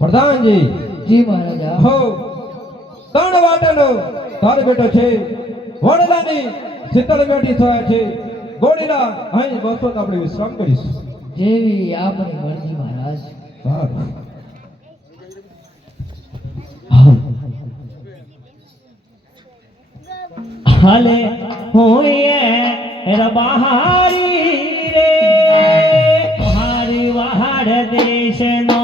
પ્રધાનજી જી મહારાજા હો ત્રણ વાટનો તાર બેટો છે વડલાની શીતળ બેઠી થયા છે ગોળીલા અહીં બસો આપણે વિશ્રામ કરીશું જેવી આપની મરજી મહારાજ સારું હાલે હોયે રબાહારી રે હારી વહાડ દેશનો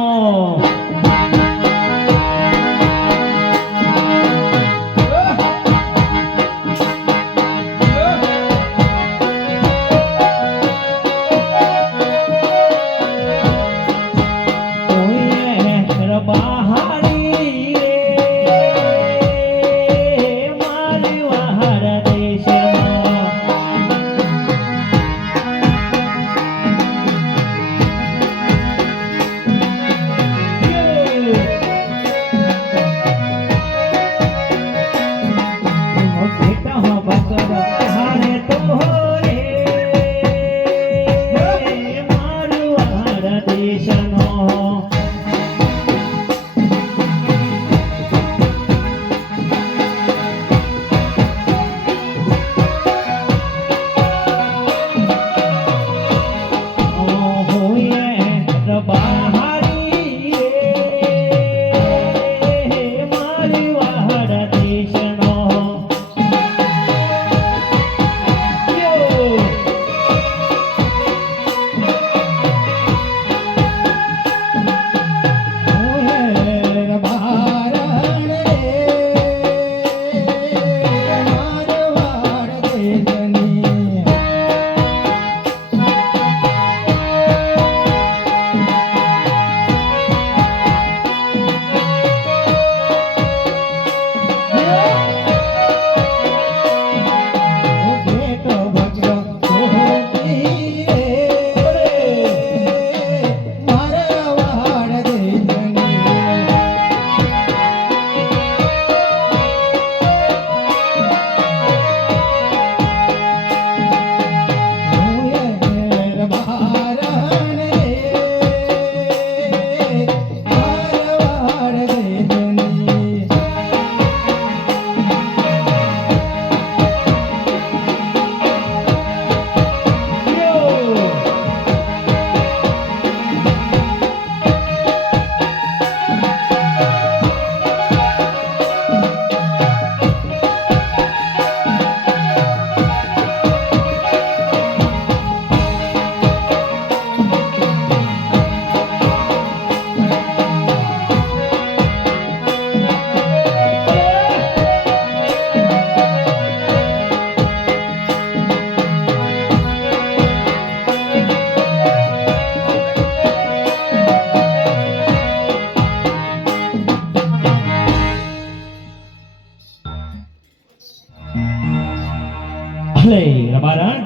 રબારણ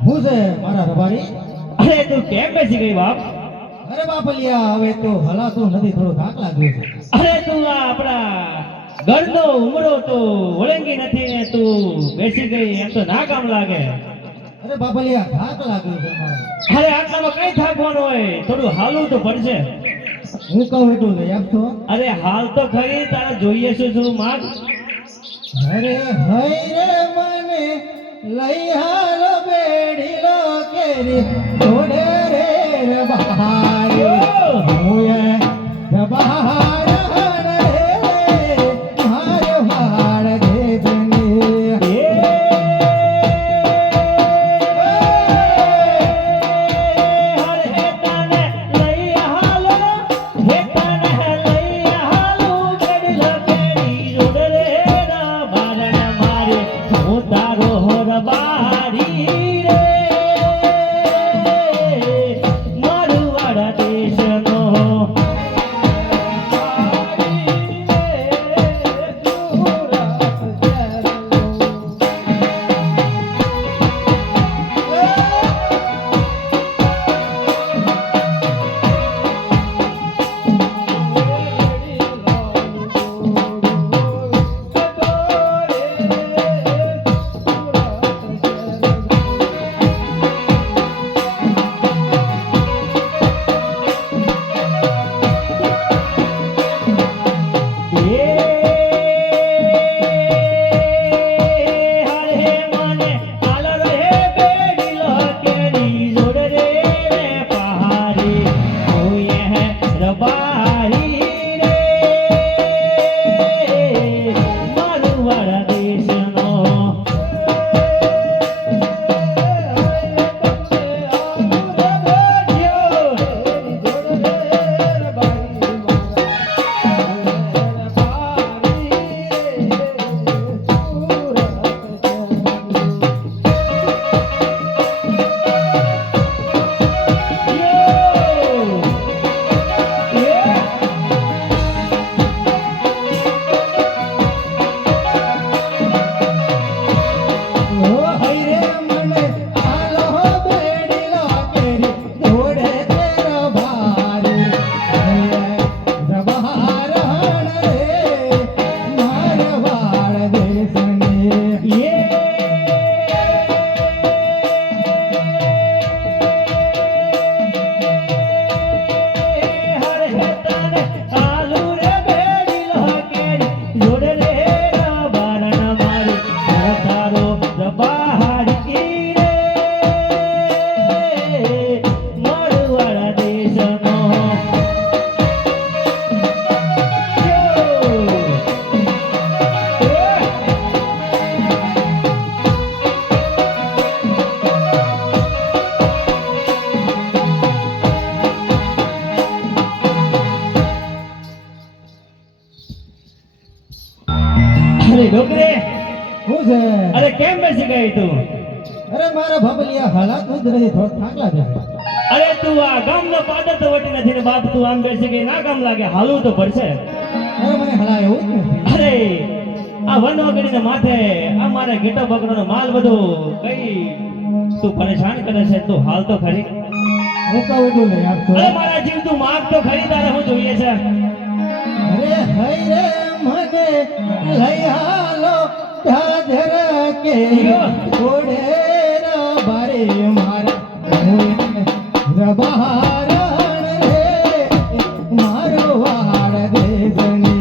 હું છે મારા રબારી અરે તું કેમ બેસી ગઈ બાપ અરે બાપલિયા હવે તો હલાતું નથી થોડો થાક લાગ્યો છે અરે તું આ આપણા ઘરનો ઉમરો તો વળંગી નથી ને તું બેસી ગઈ એમ તો ના કામ લાગે અરે બાપલિયા થાક લાગ્યો છે મારે અરે આટલામાં કઈ થાકવાનું હોય થોડું હાલવું તો પડશે હું કહું એટલું લઈ આપશો અરે હાલ તો ખરી તારે જોઈએ છે શું માગ અરે હૈ રે મને લઈ હાલ બેડી લો કેરી જોડે રે રબારી હોયે રબાર રે મારે વાડ દે જને બારી રે મારું વાડા રબારી રે મારું વાળા દેશનો અરે ડોકરે શું છે? અરે કેમ બેસી ગઈ તું અરે મારા ભાભલિયા હાલાતું જ નથી, થોડો થાક લાગે. અરે તું આ ગામનો પાદર તો વટી નથી ને બાપ તું આમ બેસી ગઈ ના કામ લાગે હાલવું તો પડશે અરે મને હલા એવું જ નથી. અરે આ વન વગડીને માથે આ મારે ગેટો બકડોનો માલ બધો કઈ તું પરેશાન કરે છે તું હાલ તો ખરી હું કહું એટલું લઈ આપશો. અરે મારા જીવ તું માગ તો ખરી તારે હું જોઈએ છે અરે હઈ રે મને લઈ હાલો ધાધર કે ઓડે રબારે મારા રબારણ રે મારો વાડ દેશને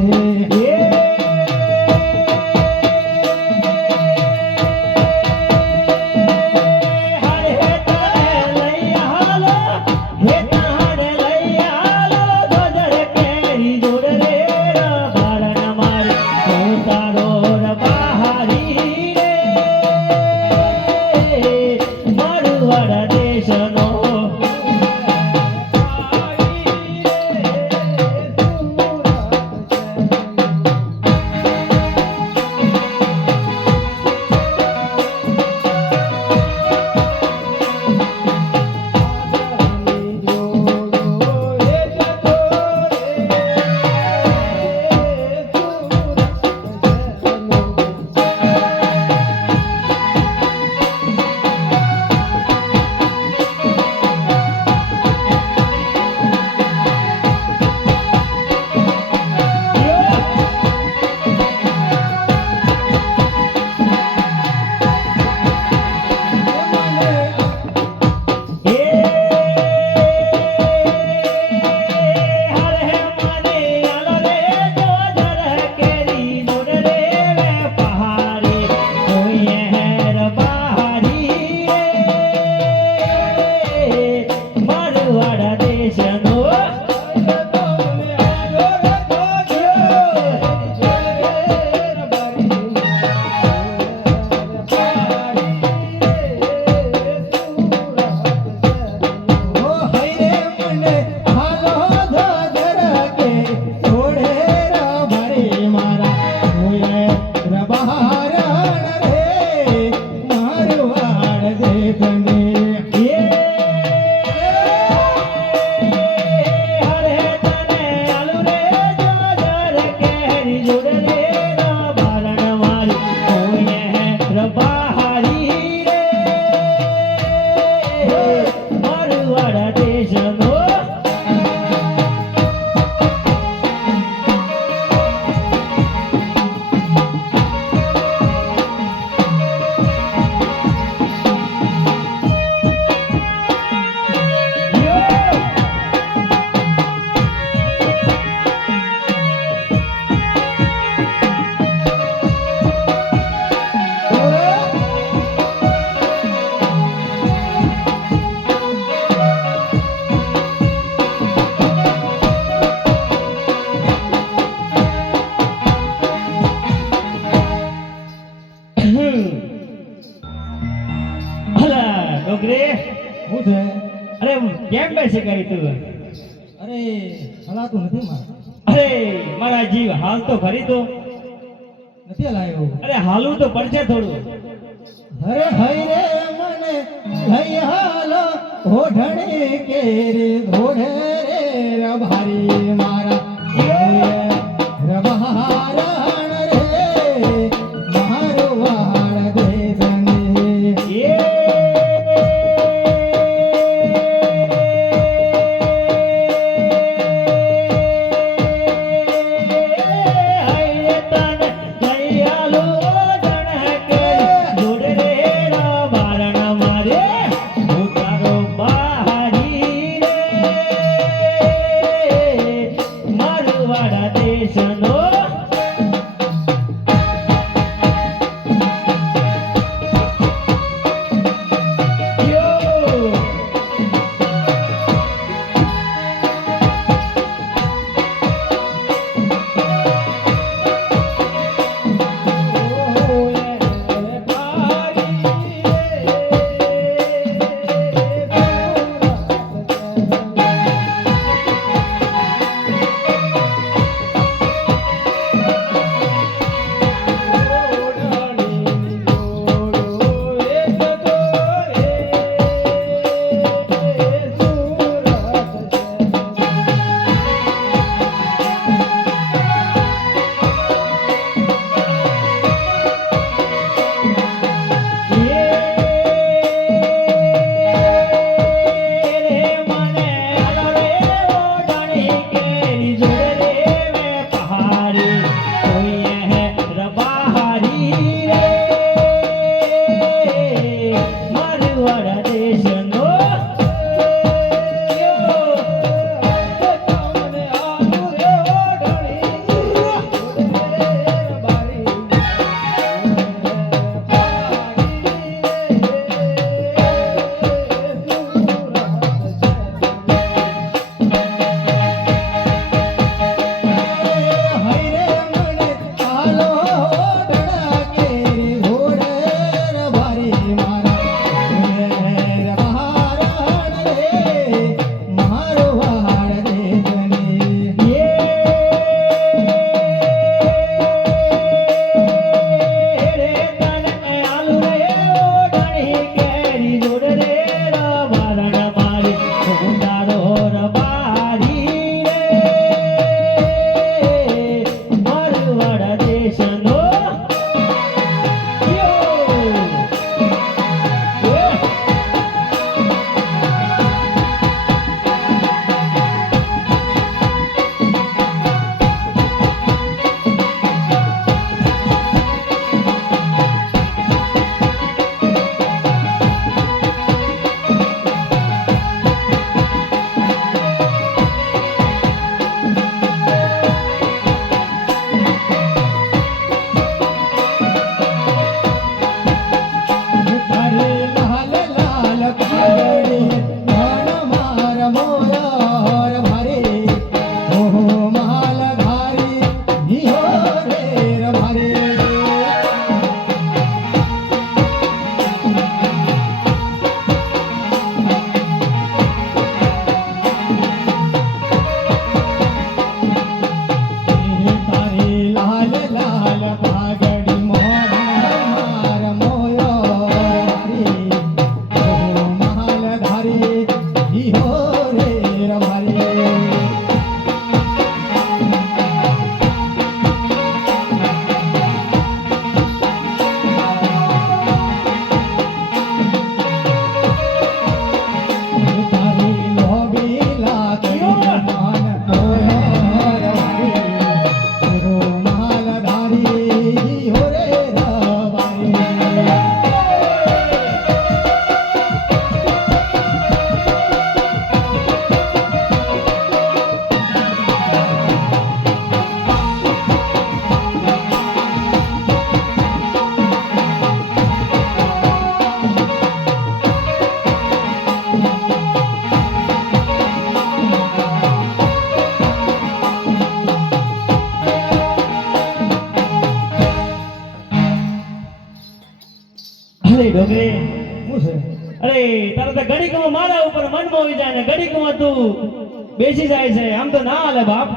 તું? અરે હલાતું નથી મારે, અરે મારા જીવ હાલ તો ખરી તો. નથી હલાયો. અરે હાલું તો પડશે થોડું. અરે હઈ રે મને લઈ હાલો ઓઢણી કેરી ધોડે રે રભારી મારા રબહારણ રે મારું વાળ દેશની. અરે ડોગરે, શું છે? અરે તારે તો ઘડીકમાં મારા ઉપર મન મોવી જાય ને ઘડીકમાં તું બેસી જાય છે આમ તો ના હાલે બાપ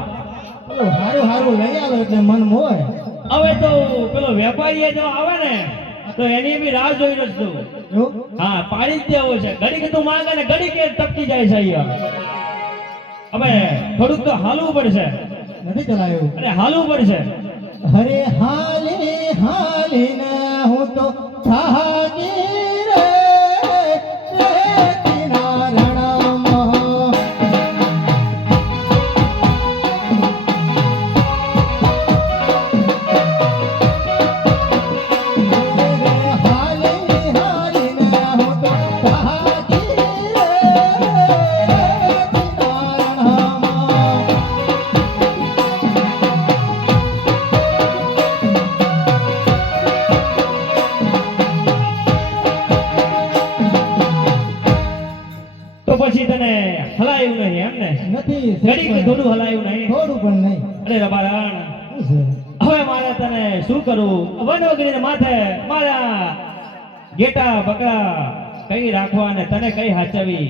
પેલું હારું હારું લઈ આવો એટલે મન મોય. હવે તો પેલો વેપારી જો આવે ને તો એની બી રાહ જોઈ રહ્યો છું જો હા પાડી જ દેવો છે ઘડીક તું માંગે ને ઘડીક એ ટપકી જાય છે અહીંયા હવે થોડુંક તો હાલવું પડશે નથી ચલાયું. અરે હાલવું પડશે હરે હાલે હાલે ના હું તો થાકી રે રેતીના રણમાં. હાલે હાલે ના હું તો થાકી રે રેતીના રણમાં. તો પછી તને હલાયું નહીં એમ ને નથી ઘડીક થોડું હલાયું નહીં થોડું પણ નહીં. અરે રબારણ શું છે? હવે મારે તને શું કરું વનવગરીને માથે મારા ઘેટા બકરા કઈ રાખવા અને તને કઈ હાચવી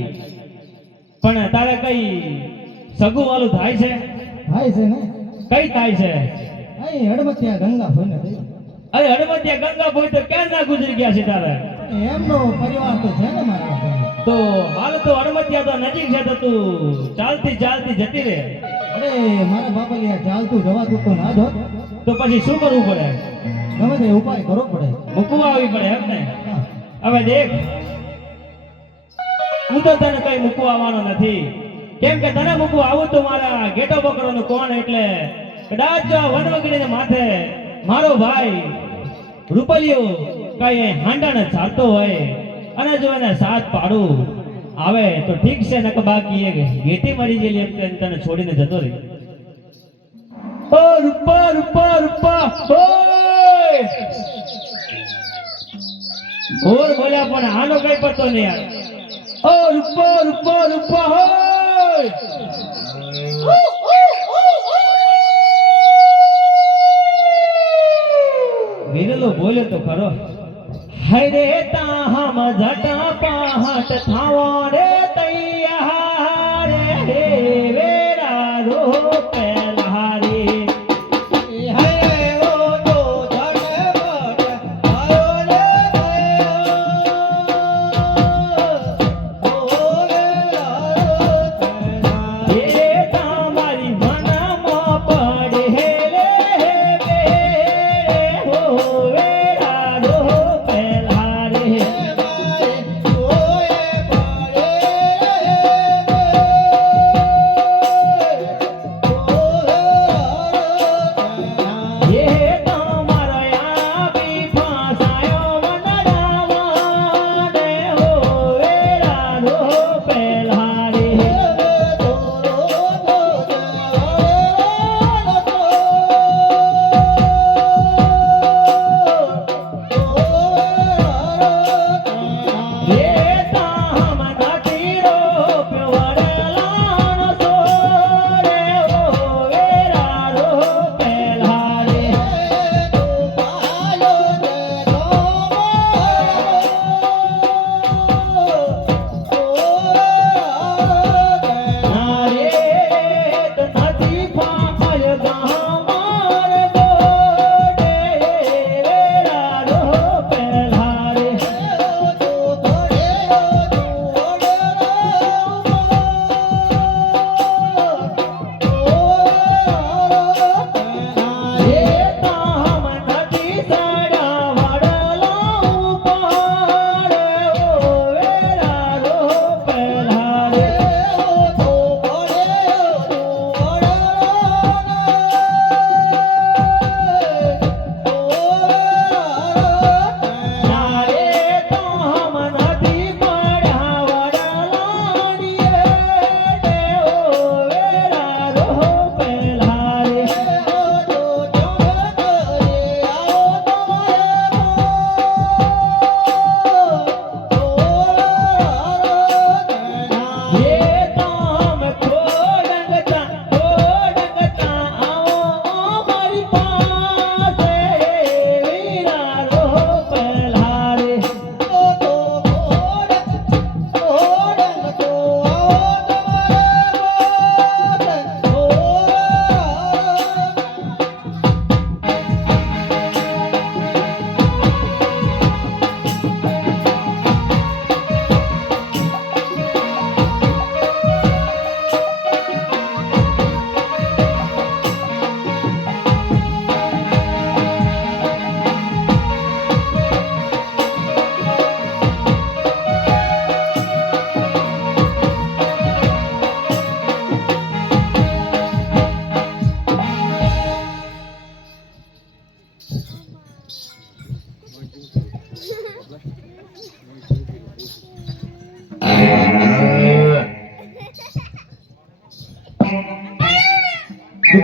પણ તારે કઈ સગું વાલું થાય છે થાય છે ને કઈ થાય છે અહીં હડમતિયા ગંગા હોય ને થઈ. અરે હડમતિયા ગંગા બોય તો ક્યાં ના ગુજરી ગયા છે તારે એમનો પરિવાર તો છે ને મારા બાપાનો. તો હાલ તો હડમતિયા તો નજીક છે તો તું ચાલતી ચાલતી જતી રહે અરે મારા બાપલિયા ચાલતું જવાતું તો ના જ હોત. તો પછી શું કરવું પડે ગમે તે ઉપાય કરવો પડે. મૂકવા આવી પડે એમ ને હા. હવે દેખ હું તો તને કઈ મૂકવા આવવાનો નથી કેમ કે તને મૂકવા આવું તો મારા ઘેટો બકરોનું કોણ એટલે કદાચ જો આ વનવગડીને માથે મારો ભાઈ રૂપલિયો કઈ હાંડાને ચાલતો હોય અને જો એને સાથ પાડું આવે તો ઠીક છે નક બાકી એ ઘેટી મરી ગયેલી એમ કરીને તને છોડીને જતો રહી ઓ રૂપા રૂપા રૂપા ઓય ઓર બોલ્યા પણ આનો કઈ પતો નહીં યાર ઓ રૂપા રૂપા રૂપા હોય વિરલો બોલે તો ખરો હરે તાહમ જટા પાહટ થાવો રે તૈયાર હે વેરા રો પેલારી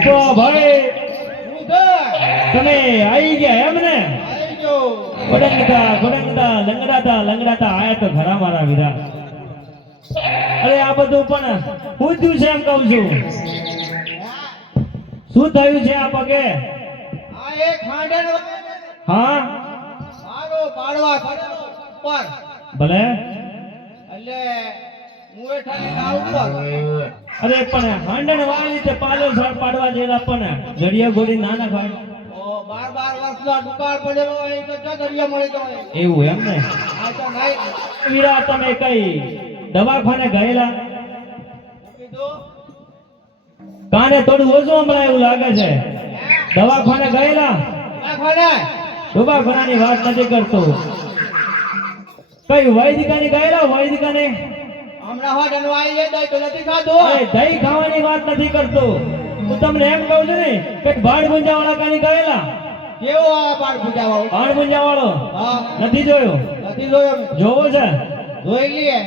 તો ભાઈ હું છે તમે આવી ગયા એમ ને આવી ગયો ગોડંગતા લંગડાતા આયા તો ઘરા મારા વીરા. અરે આ બધું પણ હું થયું છે એમ કહું છું. શું થયું છે આ પગે? આ એક ખાંડણ હા મારો પાડવા કરેલો ઉપર ભલે. એટલે હું એઠાની ના ઉપર અરે પણ હાંડણ વાળી તે પાલો સાર પાડવા જેલા પણ જડિયા ગોળી ના ના ખાય. ઓ 12 વર્ષનો દુકાળ પડેલો હોય તો ક્યાં દરિયા મળી જાય એવું એમ ને? આ તો નહીં વીરા તમે કઈ દવાખાને ગયેલા? કીધું કાને થોડું ઓછું હમણાં એવું લાગે છે. દવાખાને ગયેલા? દવાખાનાની વાત નથી કરતો. કઈ વૈદિકાની ગયેલા? વૈદિકાને હમણાં હોટલ આવી જાય તો નથી ખાધું અરે દહીં ખાવાની વાત નથી કરતો. હું તમને એમ કહું છું ને કે ભાડ ગુંજા વાળા કાની ગયેલા? કેવો આ પાડ પૂજાવા ભાડ ગુંજા વાળો હા નથી જોયો? નથી જોયો મેં. જોવો છે? જોઈ લઈએ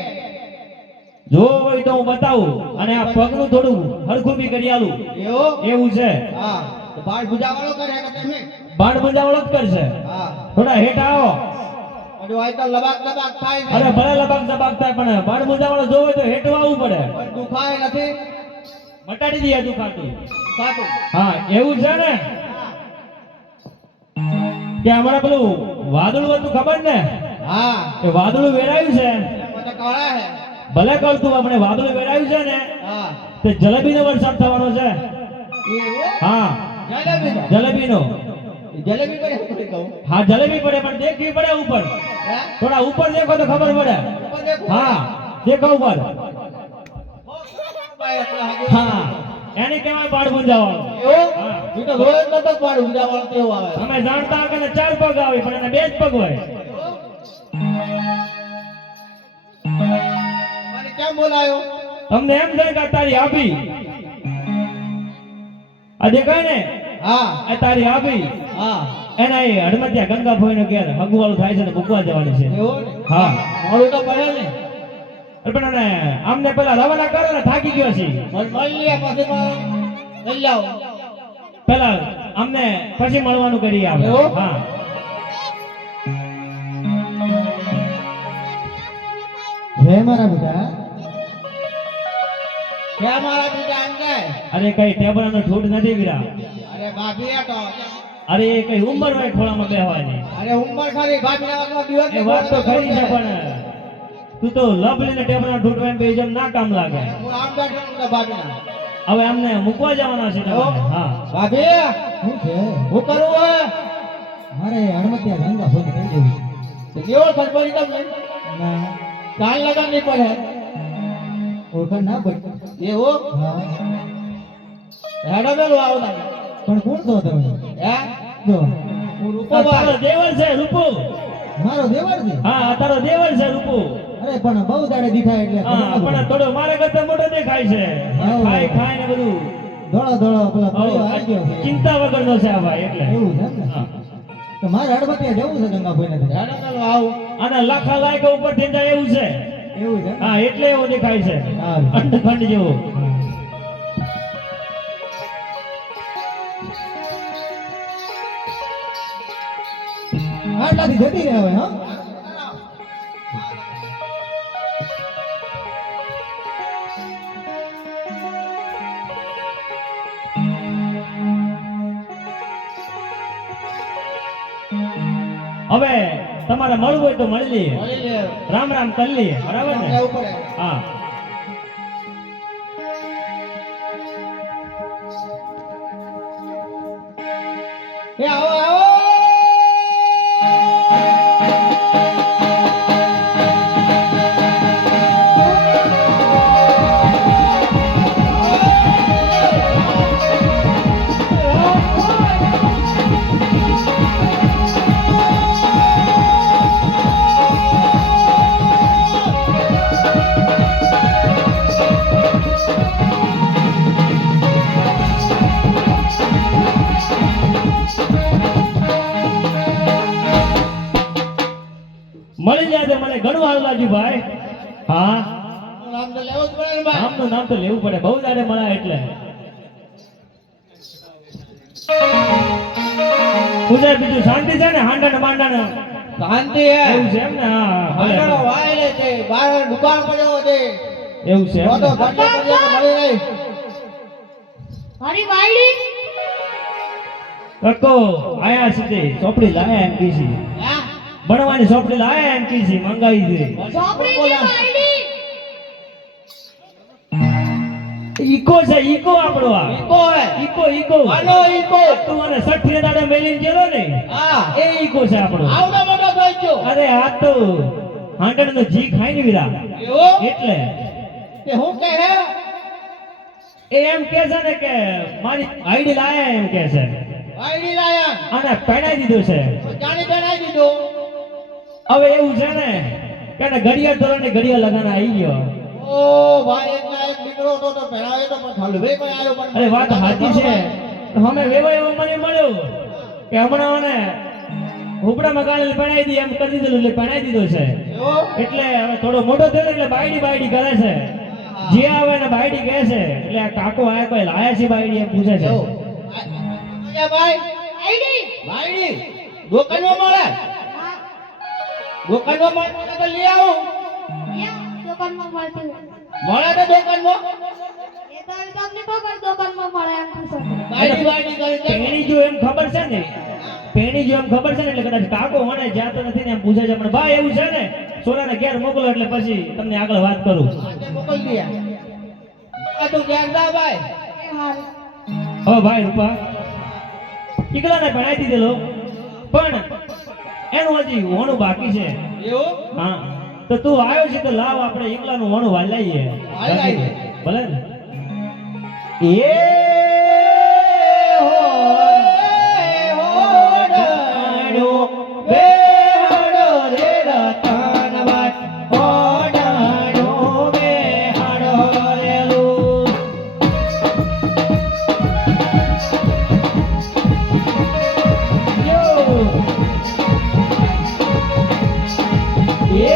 જોવો હોય તો હું બતાવું. અને આ પગનું થોડું હરખું બી કરી આલું. એવો એવું છે. હા તો પાડ પૂજાવાળો કરે કે તમે ભાડ ગુંજા વાળો જ કરશે. હા થોડા હેઠ આવો. બધું આ તો લબાક થાય છે અરે ભલે લબાક જબાક થાય પણ ભાડ ગુંજા વાળો જોવો હોય તો હેઠું આવવું પડે. પણ દુખાય નથી મટાડી દઈએ દુખાતું. ખાતું હા એવું છે ને કે હમણાં પેલું વાદળું હતું ખબર ને? હા કે વાદળું વેરાયું છે. મને કળા હે ભલે કરતું આપણે વાદળું વેરાયું છે ને હા તે જલેબીનો વરસાદ થવાનો છે. એવો હા જલેબી જલેબીનો. જલેબી પડે હું કહું હા જલેબી પડે પણ દેખવી પડે ઉપર. હે થોડા ઉપર દેખો તો ખબર પડે. ઉપર દેખો હા દેખો ઉપર. હા હા એને કહેવાય પાડ ગુંજાવાળો. એવો હા. ઈ તો રોજ નતો પાડ પૂજાવાળો તેવો આવે અમે જાણતા કે એને 4 પગ આવે પણ એને 2 જ પગ હોય. મને કેમ બોલાયો તમને એમ થાય કે આ તારી આભી આ દેખાય ને હા આ તારી આભી હા એના એ હડમતિયા ગંગા ફોઈનો ઘેર હગવાળું થાય છે ને મૂકવા જવાનું છે. એવો ને હા મોડું તો પડે ને પણ એને આમને પેલા રવાના કરો ને થાકી ગયો છે. મળી લે પછી મારો લઈ જાઓ પેલા અમને પછી મળવાનું કરી આવે. એવું? હા હે મારા બેટા હે મારા બેટા એમ કે અરે કઈ ટેબલાનો છૂટ નથી વીરા. અરે ભાભી એ તો અરે એ કઈ ઉંમર હોય ખોળામાં બેહવાની. અરે ઉંમર ખાલી ભાભી ના વાતનો દિવસ એ વાત તો ખરી છે પણ તું તો લપ લઈને ટેબલાનો છૂટવા એમ બેસી જેમ ના કામ લાગે. હું આમ બેઠો છું તો ભાભી ના હવે અમને મૂકવા જવાના છે તમારે. હા ભાભી શું છે? હું કરું હે મારે હડમતિયા ગંગા ફોન થઈ ગયું કેવો સરપંચ તમને ના કાન લગન નહીં પડે ઓળખાણ ના પડી. એવો હા હેડો મેલું આવો ના પણ કોણ છો તમે? હે જો હું આ રૂપો તારો દેવર છે રૂપો. મારો દેવર છે. હા આ તારો દેવર છે રૂપો. અરે પણ બહુ દાડે દીઠા એટલે હા પણ થોડો મારા કરતા મોટો દેખાય છે. હા. ખાય ખાય ને બધું ધોળો ધોળો પેલા હઉ, પડ્યો આવી ગયો છે. ચિંતા વગરનો છે આ ભાઈ એટલે. એવું છે એમ ને? હા. તો મારે હડમતિયા જવું છે ગંગા ફોઈને. હેડો મેલું આવું આના લાખા લાયકા ઉપર થઈ જાય એવું છે. એવું છે એમ? હા એટલે એવો દેખાય છે. સારું. અંડખંડ જેવો. આટલાથી જતી રહે હવે હા. હવે તમારે મળવું હોય તો મળી લઈએ. મળી લે રામ રામ કરી લઈએ બરાબર ને? લેવું પડે હા એ આવો આવો મળી જાય તો મને ઘણું સારું લાગ્યું ભાઈ. હા નામ તો લેવું જ પડે ને ભાઈ નામનું નામ તો લેવું પડે બહુ દાડે મળ્યા એટલે. પૂજા બીજું શાંતિ છે ને હાંડા ને બાંડા ને શાંતિ એવું છે એમ ને હા ભલે. હાંડો વાયેલે છે બહાર દુકાન પડ્યો છે એવું છે એમ તો ને? ઘડિયા ઘડિયા તો મળી નહીં મારી વાયડી કક્કો આયા સીધી ચોપડી લાયા એમ કીધી હા ભણવાની ચોપડી લાયા એમ કીધી મંગાવી છે ચોપડી ની વાયડી ઈકો છે ઈકો આપણો આ ઈકો હે ઈકો ઈકો આનો ઈકો તું મને સઠી દાડે મેલીને ગયેલો ને હા એ ઈકો છે આપણો આવડો મોટો દોઈજો અરે આ તો હાંડણ નો જી ખાઈ ને વીરા એવું એટલે કે હું કહે હે એ એમ કે છે ને કે મારી આઈડી લાયા એમ કે છે વાયડી લાયા અને પહેણાઈ દીધું છે જાણી બનાવી દીધો હવે એવું છે ને કે ને ઘડિયાળ ધોરણે ઘડિયાળ લગાના આવી ગયો ઓ ભાઈ એકલા એક દીકરો હતો તો પહેરાવે તો પણ હલવે કોઈ આવ્યો પણ અરે વાત સાચી છે અમે વેવાય એવો મને મળ્યો કે હમણાં મને હુબડામાં ગાળે પહેણાઈ દી એમ કરી દીધેલું એટલે પહેણાઈ દીધો છે એવો એટલે હવે થોડો મોટો થયો ને એટલે બાયડી બાયડી કરે છે જે આવે ને બાયડી કહે છે એટલે આ કાકો આયા કોઈ લાયા છે બાયડી એમ પૂછે છે એવો આ ભાઈ આઈડી વાયડી દુકાનમાં મળે દુકાનમાં મળે તો લઈ આવું દુકાનમાં મળતું મળે તો દુકાનમાં એ તો હવે તમને ખબર દુકાનમાં મળે એમ પૂછો વાયડી વાયડી કરી દે પેણી જો એમ ખબર છે ને પેણી જો એમ ખબર છે ને એટલે કદાચ કાકો મને જાતો નથી ને એમ પૂછે છે પણ ભાઈ એવું છે ને સોનાને ઘેર મોકલો એટલે પછી તમને આગળ વાત કરું આજે મોકલી દે આ તો ક્યાં જા ભાઈ એ હારું હવે ભાઈ રૂપા ઈકલાને ભણાઈ દીધેલો પણ એનું હજી હોણું બાકી છે એવું હા તો તું આવ્યો છે તો લાવ આપણે ઈકલાનું હોણું વાલ લઈએ વાલ લાવીએ. ભલે ને એ હોડાડો બેહાડો રે રતનવાય હોડાડો બેહાડો રેલું યો એ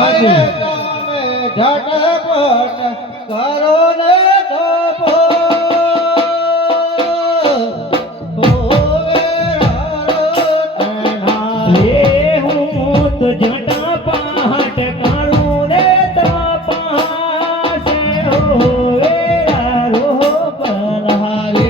પ્રધાનજી તમે ઝટપટ કરો ને તપો લે હું તો જટા પાટ કરું રે તો પાસે હોવેરા રો પલહારે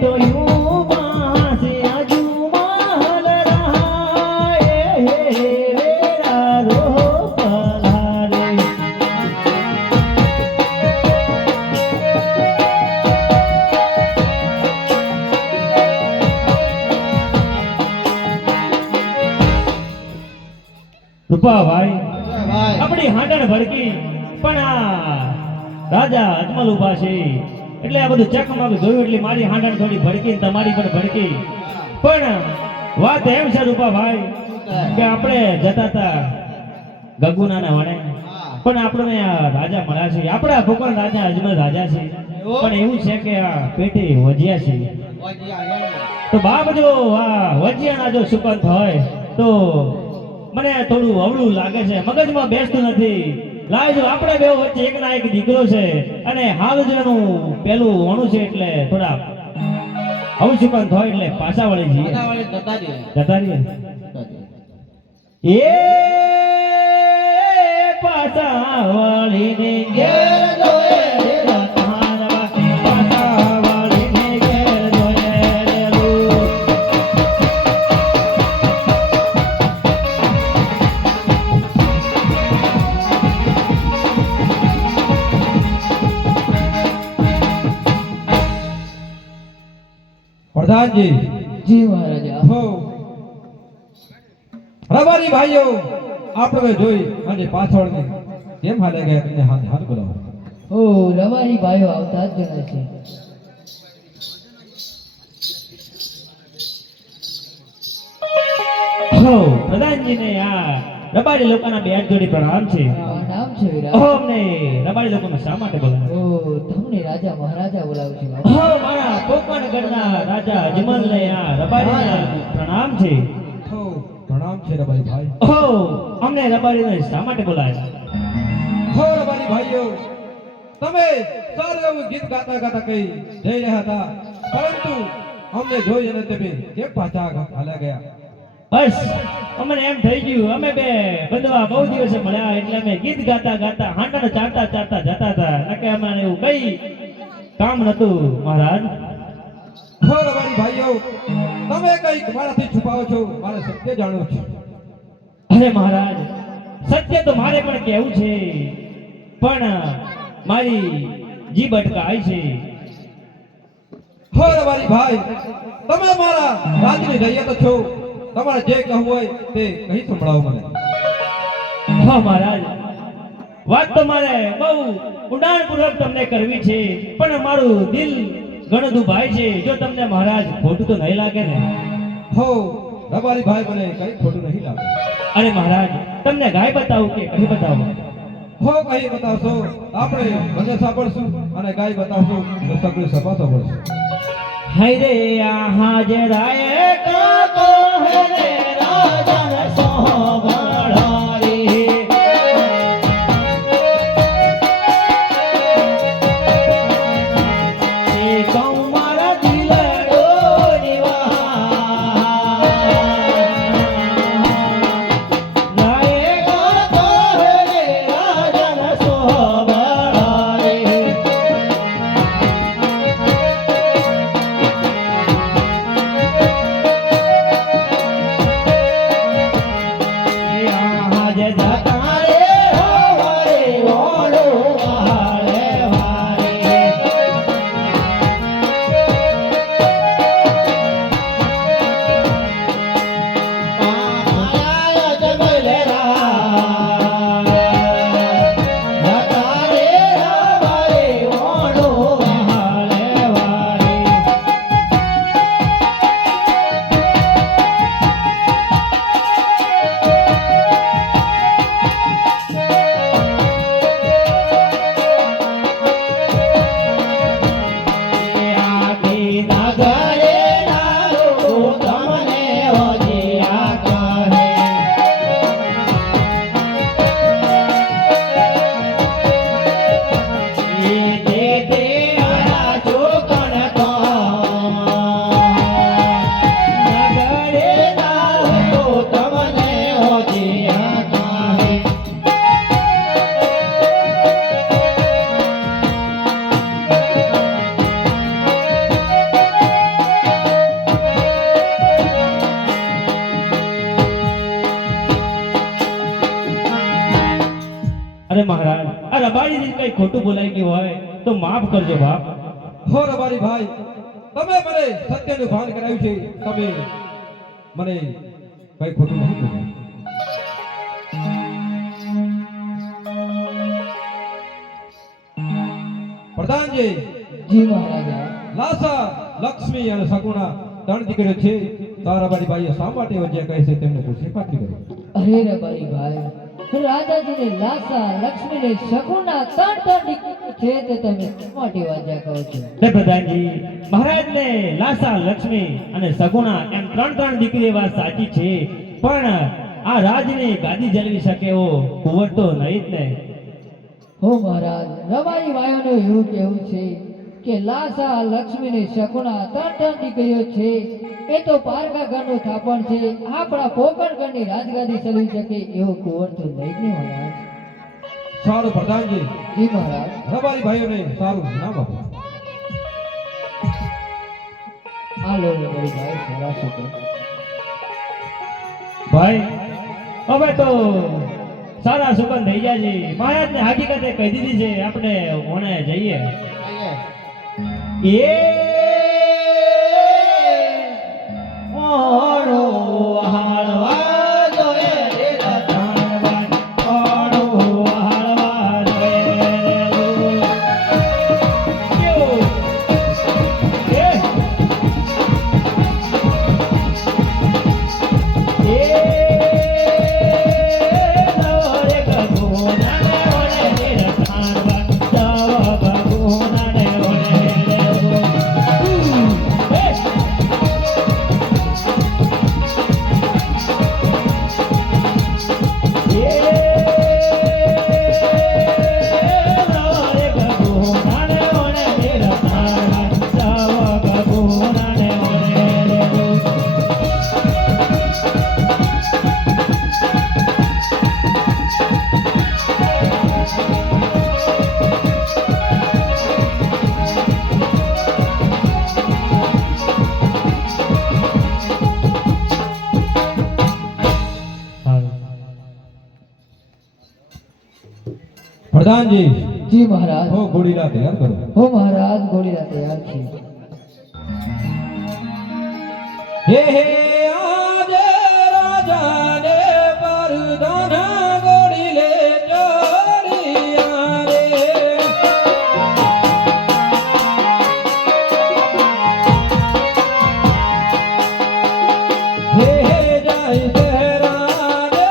તો યુ માસ આજુ મહલ રહાય વેરા રો પલહારે રૂપાભાઈ આપણી હાંડણ ભડકી પણ આ રાજા અજમલ ઉભા છે એટલે આ બધું ચકમાં જોયું એટલે મારી હાંડણ થોડી ભડકી ને તમારી પણ ભડકી પણ વાત એમ છે રૂપાભાઈ કે આપણે જતા હતા ગગુના ને વણે પણ આપણને આ રાજા મળ્યા છે આપણા ભૂકણ રાજા અજમલ રાજા છે પણ એવું છે કે આ પેટે વજ્યા છે તો બાપ જો આ વજિયાના જો સુકંત હોય તો મને થોડું અવળું લાગે છે મગજમાં બેસતું નથી લાવજો આપણે બે વચ્ચે એક ના એક દીકરો છે અને હાલજનું પેલું વણું છે એટલે થોડા આવું સુકંત હોય એટલે પાછા વળી જઈએ જતા રહીએ એ પાછા વળીને ઘેર જોયે રે રતહાનવા, પાછા વળીને ઘેર જોયે રે રૂ. પ્રધાનજી જી મહારાજા હો રબારી ભાઈઓ આપણે જોઈ અને પાછળની કેમ હાલે ગયા તમને હાથ હાથ બોલાવો. ઓ રવારી ભાઈઓ આવતા જ જણાય છે. હો પ્રધાનજીને આ રબારી લોકોના બે હાથ જોડી પ્રણામ છે. નામ છે વીરા. હો અમને રબારી લોકોને શા માટે બોલાવે? ઓ તમને રાજા મહારાજા બોલાવું છું હો મારા કોકણગઢના રાજા અજમલને આ રબારીના પ્રણામ છે. હો પ્રણામ છે રબારી ભાઈ. હો અમને રબારીને શા માટે બોલાવ્યા? હો રબારી ભાઈઓ તમે સારું એવું ગીત ગાતા ગાતા કઈ જઈ રહ્યા હતા પરંતુ અમને જોઈ અને તમે કેમ પાછા હાલ્યા ગયા? બસ અમને એમ થઈ ગયું અમે બે બંધવા બહુ દિવસે મળ્યા એટલે અમે ગીત ગાતા ગાતા હાંડણ ચાટતા ચાટતા જતા હતા નકે અમને એવું કઈ કામ નતું મહારાજ. હો રબારી ભાઈઓ તમે કઈક મારાથી છુપાવો છો મારે સત્ય જાણવું છે. અરે મહારાજ સત્ય તો મારે પણ કહેવું છે પણ મારી જીભ અટકાય છે. હો રબારી ભાઈ તમે મારા રાજની રૈયત છો તમારે જે કહવું હોય તે કહી સંભળાવો મને. હા મહારાજ વાત તો મારે બહુ ઊંડાણપૂર્વક તમને કરવી છે પણ મારું દિલ ઘણું દુભાય છે જો તમને મહારાજ ખોટું તો નહીં લાગે ને? હો રબારી ભાઈ મને કઈ ખોટું નહીં લાગે. અરે મહારાજ તમને ગાય બતાવું કે કહી બતાવું? હો કઈ બતાવશો આપણે બંને સાંભળશું અને ગાય બતાવશો તો સગળી સભા સાંભળશું. હાય રે આ હાજરાએ કાકો હે રે રાજન સોહબળારી. એ કહું મારા દિલડો નિવાસ. રાયે કાકો હે રે રાજન સોહબળારી. રબાડીથી કઈ ખોટું બોલાઈ ગયું હોય તો માફ કરજો બાપ. હો રબારી ભાઈ, તમે મને સત્યનું ભાન કરાવ્યું છે. તમે મને કઈ ખોટું નહીં બોલ્યા. પ્રધાનજી, જી મહારાજા. લાસા, લક્ષ્મી અને સગુણા ત્રણ દીકરીઓ છે. તારા બારી ભાઈએ શા માટે વચ્ચે કહે છે તેમને પૂછી ખાતરી કરો. અરે રબારી ભાઈ, રાજાજીને લાસા, લક્ષ્મીને શકુના ત્રણ દીકરીઓ છે તે તમે શા માટે વાજા કહો છો? ને પ્રધાનજી, મહારાજને લાસા, લક્ષ્મી અને સગુણા એમ ત્રણ દીકરી વાત સાચી છે, પણ આ રાજની ગાદી જળવી શકે એવો કુંવર તો નહીં જ ને. હો મહારાજ, રબારી ભાઈઓનું એવું કહેવું છે કે લાસા, લક્ષ્મી ને શકુના ત્રણ દીકરીઓ છે એ તો પારકા ઘરનું થાપણ છે. આપણા પોકળ ઘરની રાજગાદી ચલાવી શકે એવો કુંવર તો નહીં જ ને મહારાજ. સારું પ્રધાનજી, જી મહારાજ. રબારી ભાઈઓને સારું નામ આપો. આ લો રબારી ભાઈ, સારા શકો. ભાઈ હવે તો સારા સુગંધ થઈ જાય છે. મહારાજને હકીકતે કહી દીધી છે, આપણે ઓણે જઈએ. આઈએ. એ ઓળો હાળવા જોઈએ રે રતનવાન, ઓળો હાળવા જોઈએ રે લો. કેવું? એ નવરે ગગોનાને ઓળે રે રતનવાન, જવા ગગોનાને ઓળે રે લો. પ્રધાનજી, જી મહારાજ. હો ઘોડીલા તૈયાર કરો. હો મહારાજ, ઘોડીલા તૈયાર છે. હે હે આજે રાજાને પરધાન ગોળી લે ચોરીયા રે. હે હે જાય સહેરાને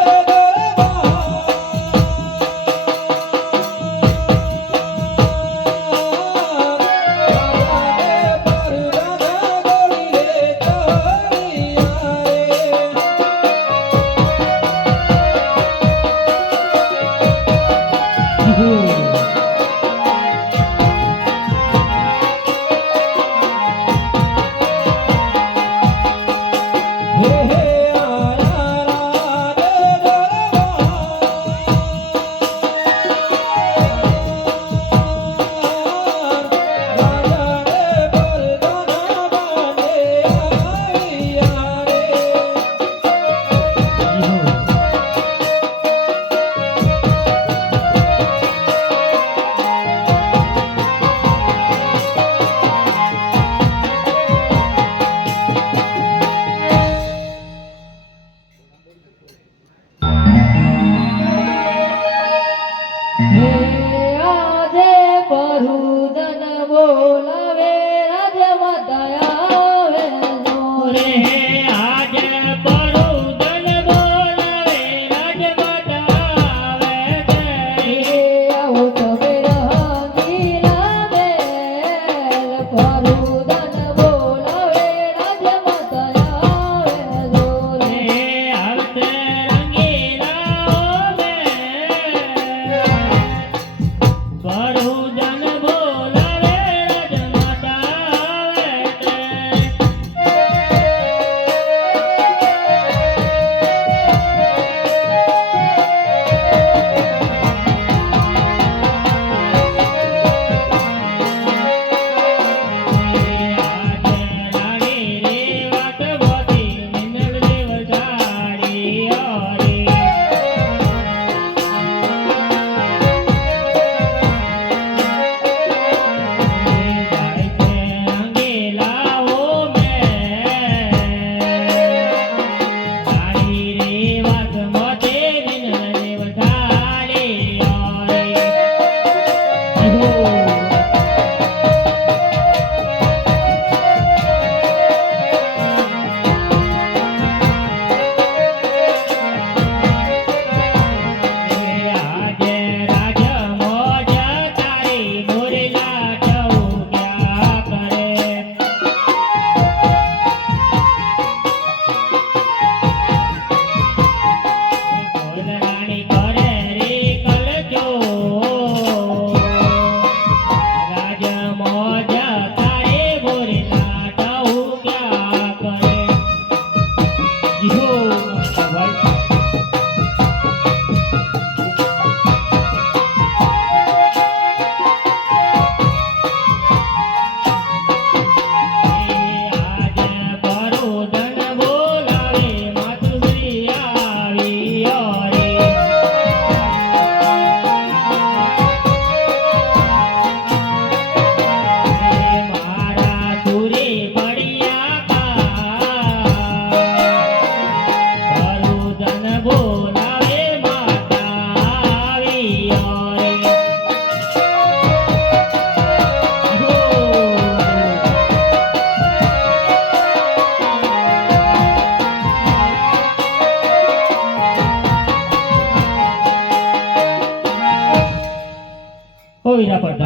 બહુ જન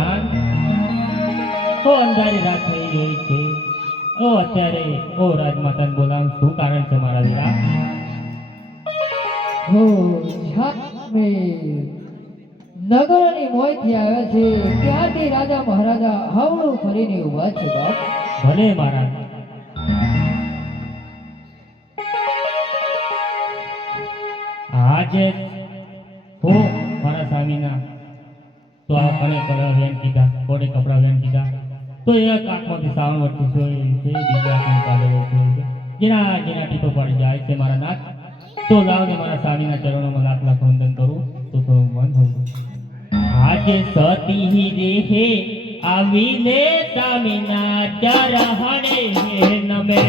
ભગવાન ઓ અંધારી રાત થઈ ગઈ છે ઓ અત્યારે ઓ રાજમાતાને બોલાવું શું કારણ છે મારા વીરા હો જાનવીર નગરની મોયથી આવ્યા છે ત્યાંથી રાજા મહારાજા હવળું ફરીને ઊભા છે બાપ ભલે મહારાજ આજે હો મારા સ્વામીના તો આ કને કલર વેન કીધા કોડે કપડા વેન કીધા તો એક આંખમાંથી સાવણ વળતું જોઈ છે બીજા આંખમાં પાડેલો જોઈ છે જેના જેના ટીપો પડી જાય છે મારા નાથ તો લાવ ને મારા સ્વામીના ચરણોમાં લાખ લાખ વંદન કરું તો મન હોય આજે સતી દેહે આવીને સ્વામીના ચરણે નમે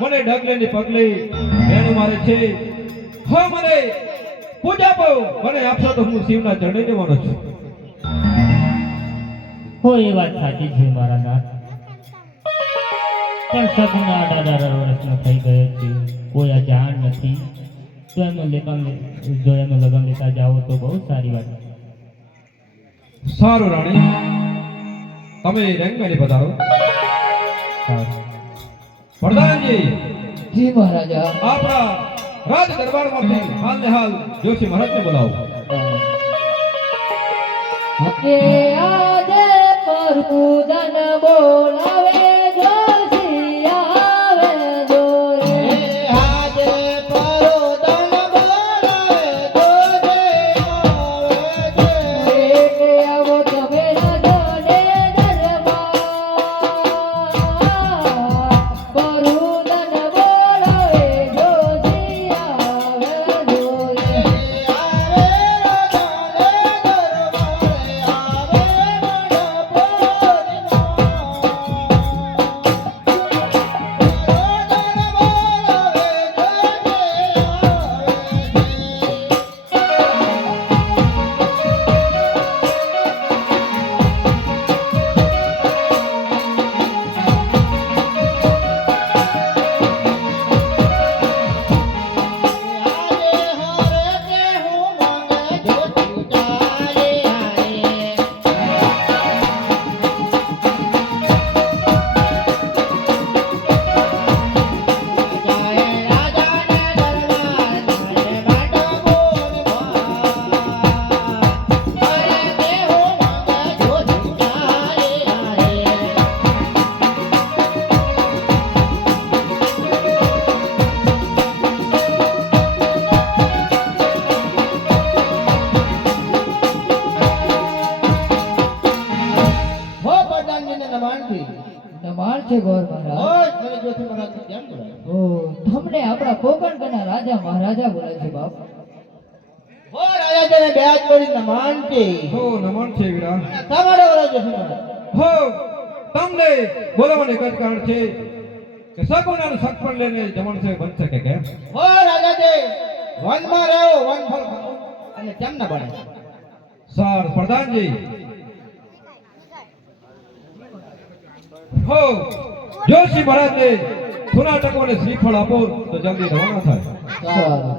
મને ડગલે પગલે એનું મારે છે. હા મને પૂજા મને આપશો તો હું શિવના ચરણે જવાનો છું. હો એ વાત સાચી છે મારા નાથ, પણ સગુના 18 વર્ષનો થઈ ગયો છે, કોઈ આ જાણ નથી. તો એનું લગ્ન લેતા જાઓ તો બહુ સારી વાત. સારું રાણી, તમે રંગમેલી પધારો. સારું. પ્રધાનજી, જી મહારાજા. આપણા રાજ દરબારમાંથી હાલ ને હાલ જોશી મહારાજને બોલાવો. હકે આજે પરપૂજન બોલાવે જોશી આવે જોરે. આજે પરોદન બોલાવે જોજે આવે છે. કે આવો તમે રાજને દરબાર પરપૂજન બોલાવે જોશી આવે જોરે. નમાર છે ગોર મહારાજ. ઓ તમને આપણા કોકણના રાજા મહારાજા બોલાય છે બાપ. હો નમન છે વીરા. તમારો વરો જોશી મહારાજ. હો તમને બોલાવવાનું એક જ કારણ છે કે સગુણાનું સગપણ લઈને જમણ છે બનશે કે કેમ? હો રાજાજી, વનમાં રહો, વનફળ ખાઓ અને કેમ ના બને? સારું પ્રધાનજી. હો જોશી મહારાજને થોડા ટકોને શ્રીફળ આપો તો જલ્દી રવાના થાય. સારું.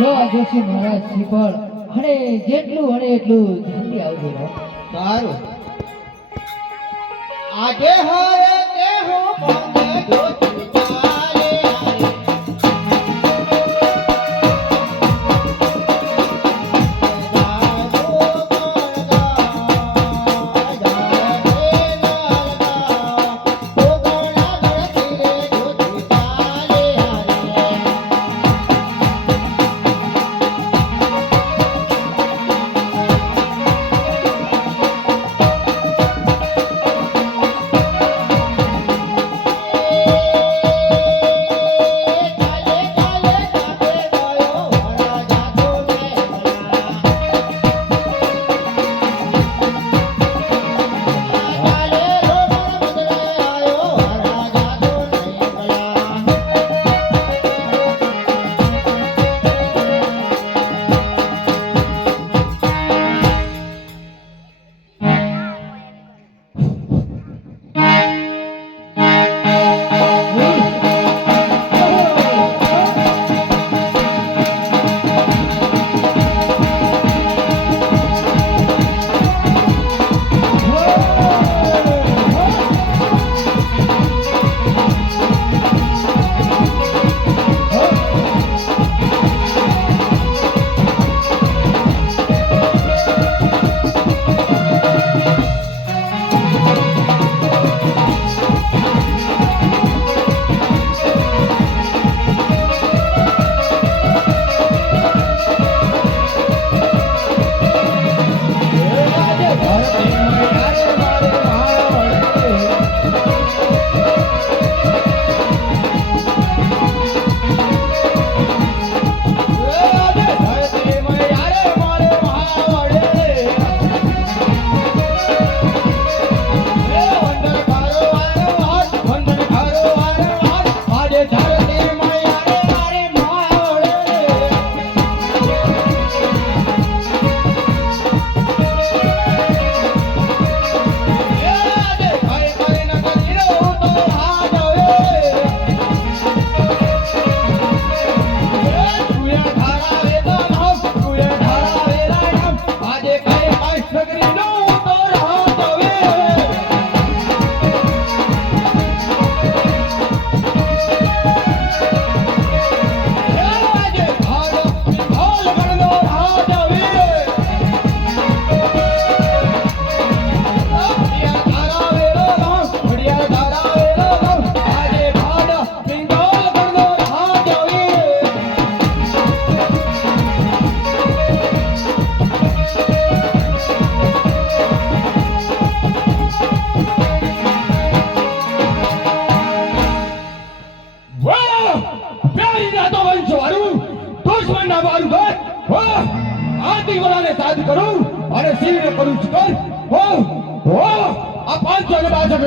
લો આ જોશી મહારાજ શ્રીફળ અને જેટલું હણે એટલું જલ્દી આવજો બાપ. સારું. આજે હારે કે હું મંગે જોશી ચાલે હારે.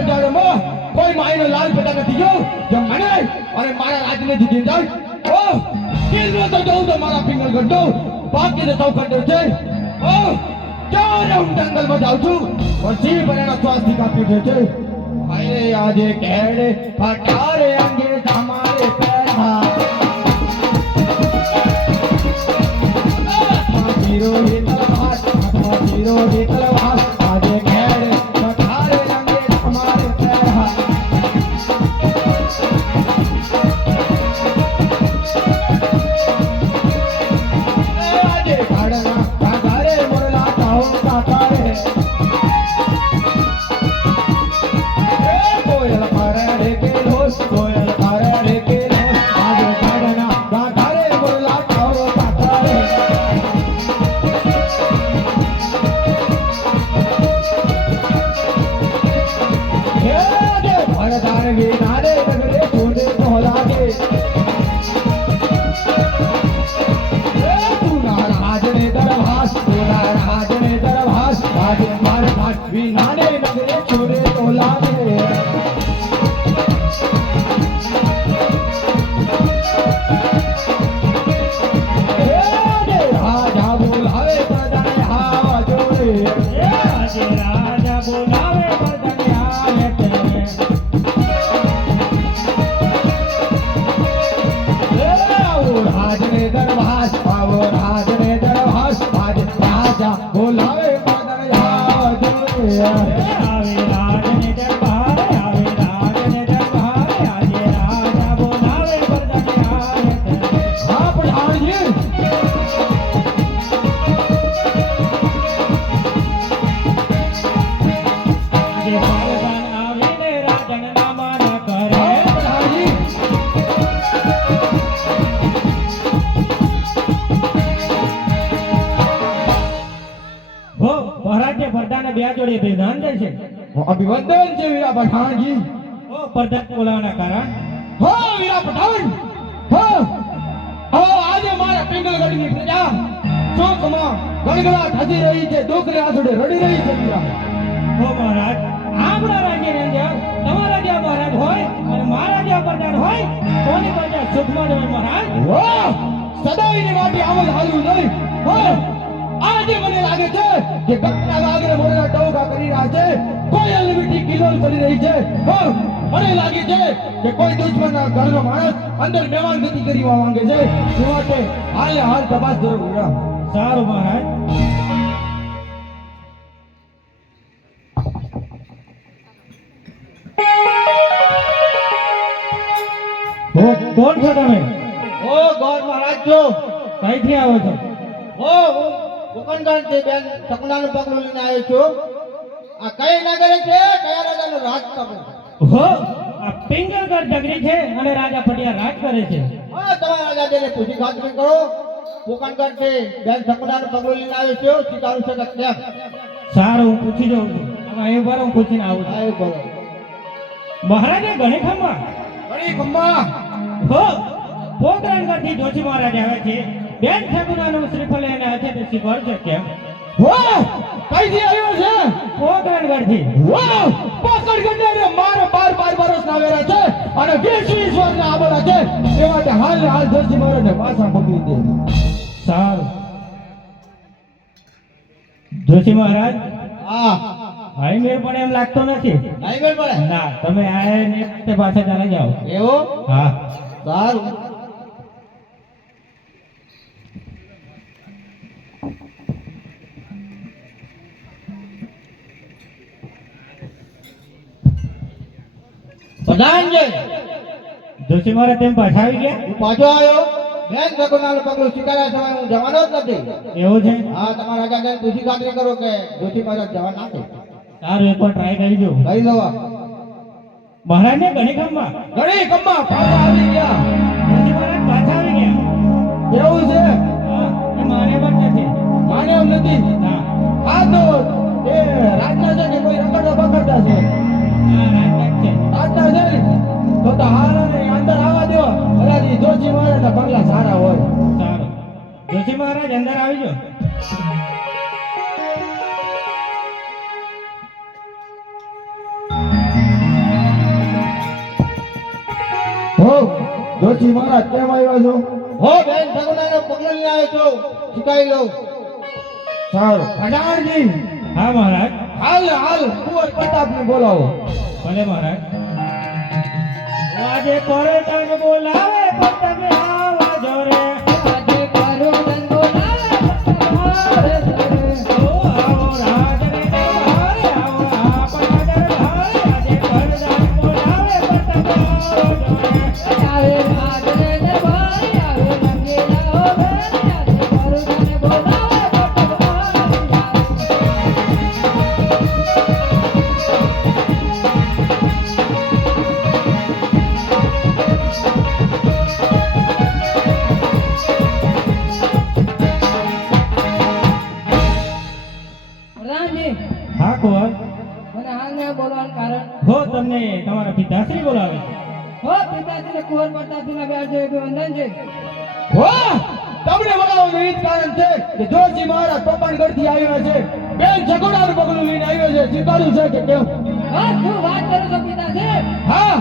પ્રજાનો કોઈ માયનો લાલ પેટા નથી જો જે મને અને મારા રાજને જીતી જાય ઓ કિલ્લો તો જવું તો મારા ફિંગર ગડ્ડો બાકી તો સૌ ખંડર છે ઓ ચારે હું જંગલમાં જાઉં છું પણ જીવ બનેનો સ્વાસ્થ્ય કાપી દે છે હાય આજે કેડે ફટારે અંગે તમારે પહેરા જીરો હિતલ વાસ આજે કેડે ફટારે અંગે તમારે પહેરા આજે ગાડના કાગારે મોરલા કાઓ કાકારે કોયલ પારે કે લોસ આજે ગાડના કાગારે મોરલા કાઓ કાકારે હે આજે ભરદાર વિનારે નગરે છોડે તો લાગે રાજને દરભાસ આજે માર વિનાને નગરે છોડે તો લાગે રાજા બોલાવે પ્રજાને હાવા જોડે આજે રાજા બોલાવે બધાને આવે તે આવો રાજને દરભાસ આજે રાજા બોલાવે પ્રજાને હાવા જોડે આવે રાજને દરબાર આવે રાજને દરબાર આજે રાજા બોલાવે બધાને આવે તે હા પ્રધાનજી જે પ્રધાન આવીને રાજાના માન કરે પ્રધાનજી હો મહારાજે પ્રધાને બે જોડે અભિનંદન છે અભિવંદન છે વીરા પઠાણજી ઓ પ્રધાન બોલાવાના કારણ હો વીરા પઠાણ હો આજે મારા પિંગલગઢની પ્રજા શોકમાં ગણગડાટ હસી રહી છે દુઃખને આંસુડે રડી રહી છે વીરા હો મહારાજ આપણા રાજ્યની અંદર તમારા જેવા મહારાજ હોય અને મારા જેવા પ્રધાન હોય કોની પ્રજા સુખમાં જ હોય મહારાજ વાહ સદાયની માટે આમ જ હાલવું નહીં હો આજે મને લાગે છે કે ગપના વાગરે મોરના ટોકા કરી રહ્યા છે કોઈ અલવિટી કિલોલ કરી રહી છે હો મને લાગે છે કે કોઈ દુશ્મનના ઘરનો માણસ અંદર મહેમાન ગતિ કરવા માંગે છે એ માટે હાલે હાલ તપાસ જરૂર વીરા સારું મહારાજ હો કોણ છો તમે ઓ ગોર મહારાજ છો કઈથી આવો છો ઓ કોકણગઢ થી બેન સપનાનું પગલું લઈને આવ્યો છું આ કઈ નગરે છે કયા રાજાનું રાજ કરે હો આ પિંગલગઢ નગરી છે અને રાજા પટિયા રાજ કરે છે હા તમારા રાજાને પૂછી ખાતરી કરો કોકણગઢ થી બેન સપનાનું પગલું લઈને આવ્યો છું સ્વીકારું છે કે કેમ સારું હું પૂછી જાઉં છું હવે એ વાર હું પૂછીને આવું છું આય બોલો મહારાજે ઘણી ખમ્મા ઘણી ખમ્મા હો પોકરણગઢથી જોશી મહારાજ આવે છે બેન સગુણાનું શ્રીફળ એને હાથે તે સ્વીકારશે કેમ વાહ કઈથી આવ્યો છે પોકરણગઢથી વાહ પકડ ગંડે મારે 12 વર્ષ ના વેરા છે અને 20 વર્ષના આબોલા છે એ માટે હાલ હાલ જલ્દી મારે પાછા પકડી દે સારું જોશી મહારાજ હા ભાઈ મેળ પણ એમ લાગતો નથી નહીં મેળ પડે ના તમે આયા ને તે પાછા ચાલે જાઓ એવો હા સારું પ્રધાનજી જોશી મહારાજ તેમ પાછા આવી ગયા હું પાછો આવ્યો બેન સગુણાનું પગલું સ્વીકાર્યા સમય હું જવાનો જ નથી એવું છે હા તમારા રાજાને પૂછી ખાતરી કરો કે જોશી મહારાજ જવા ના દે સારું એક વાર ટ્રાય કરી જો કરી દો મહારાજને ઘણી ખમ્મા ઘણી કમ્મા પાછા આવી ગયા જોશી મહારાજ પાછા આવી ગયા એવું છે હા એ માને પણ નથી માને એમ નથી ના હા તો એ રાજના છે કે કોઈ રખડતા પકડતા છે હા રાજનાથ છે રાજના છે ને? તો હાલ ને અંદર આવવા દો અરે જોશી મહારાજના પગલા સારા હોય સારું જોશી મહારાજ અંદર આવી જાઓ હો જોશી મહારાજ કેમ આવ્યા છો? હો બેન સગુણાને પગલે લઈ આવ્યો છો, શીખાઈ લો. સારું પ્રધાનજી, હા મહારાજ. હાલ હાલ કુંવર પ્રતાપને બોલાવો. ભલે મહારાજ. આજે પર્યટન બોલાવે પણ તમે આવજો રે. આજે પરોધન બોલાવે આવે રે. ઓ આવો રાજ રે દરબારે, આવો આપણા દરબારે. આજે પર્યટન બોલાવે પણ તમે આવજો રે. આવે રાજને દરબારે, આવે રંગીલા હો બેન. આજે પરોધન બોલાવે પટક આવે. પ્રધાનજી, હા કુંવર. મને હાલ ને બોલવાનું કારણ હો તમને તમારા પિતાશ્રી બોલાવે છે. હો પિતાજીને કુંવર પ્રતાપજીના બે હાથ જોડી વંદન છે. હો તમને બોલાવવાનું એ જ કારણ છે કે જોશી મહારાજ ટોપણગઢથી આવ્યા છે. બેન સગુણાનું પગલું લઈને આવ્યો છે, સ્વીકાર્યું છે કે કેમ? હા, શું વાત કરો છો પિતાજી? હા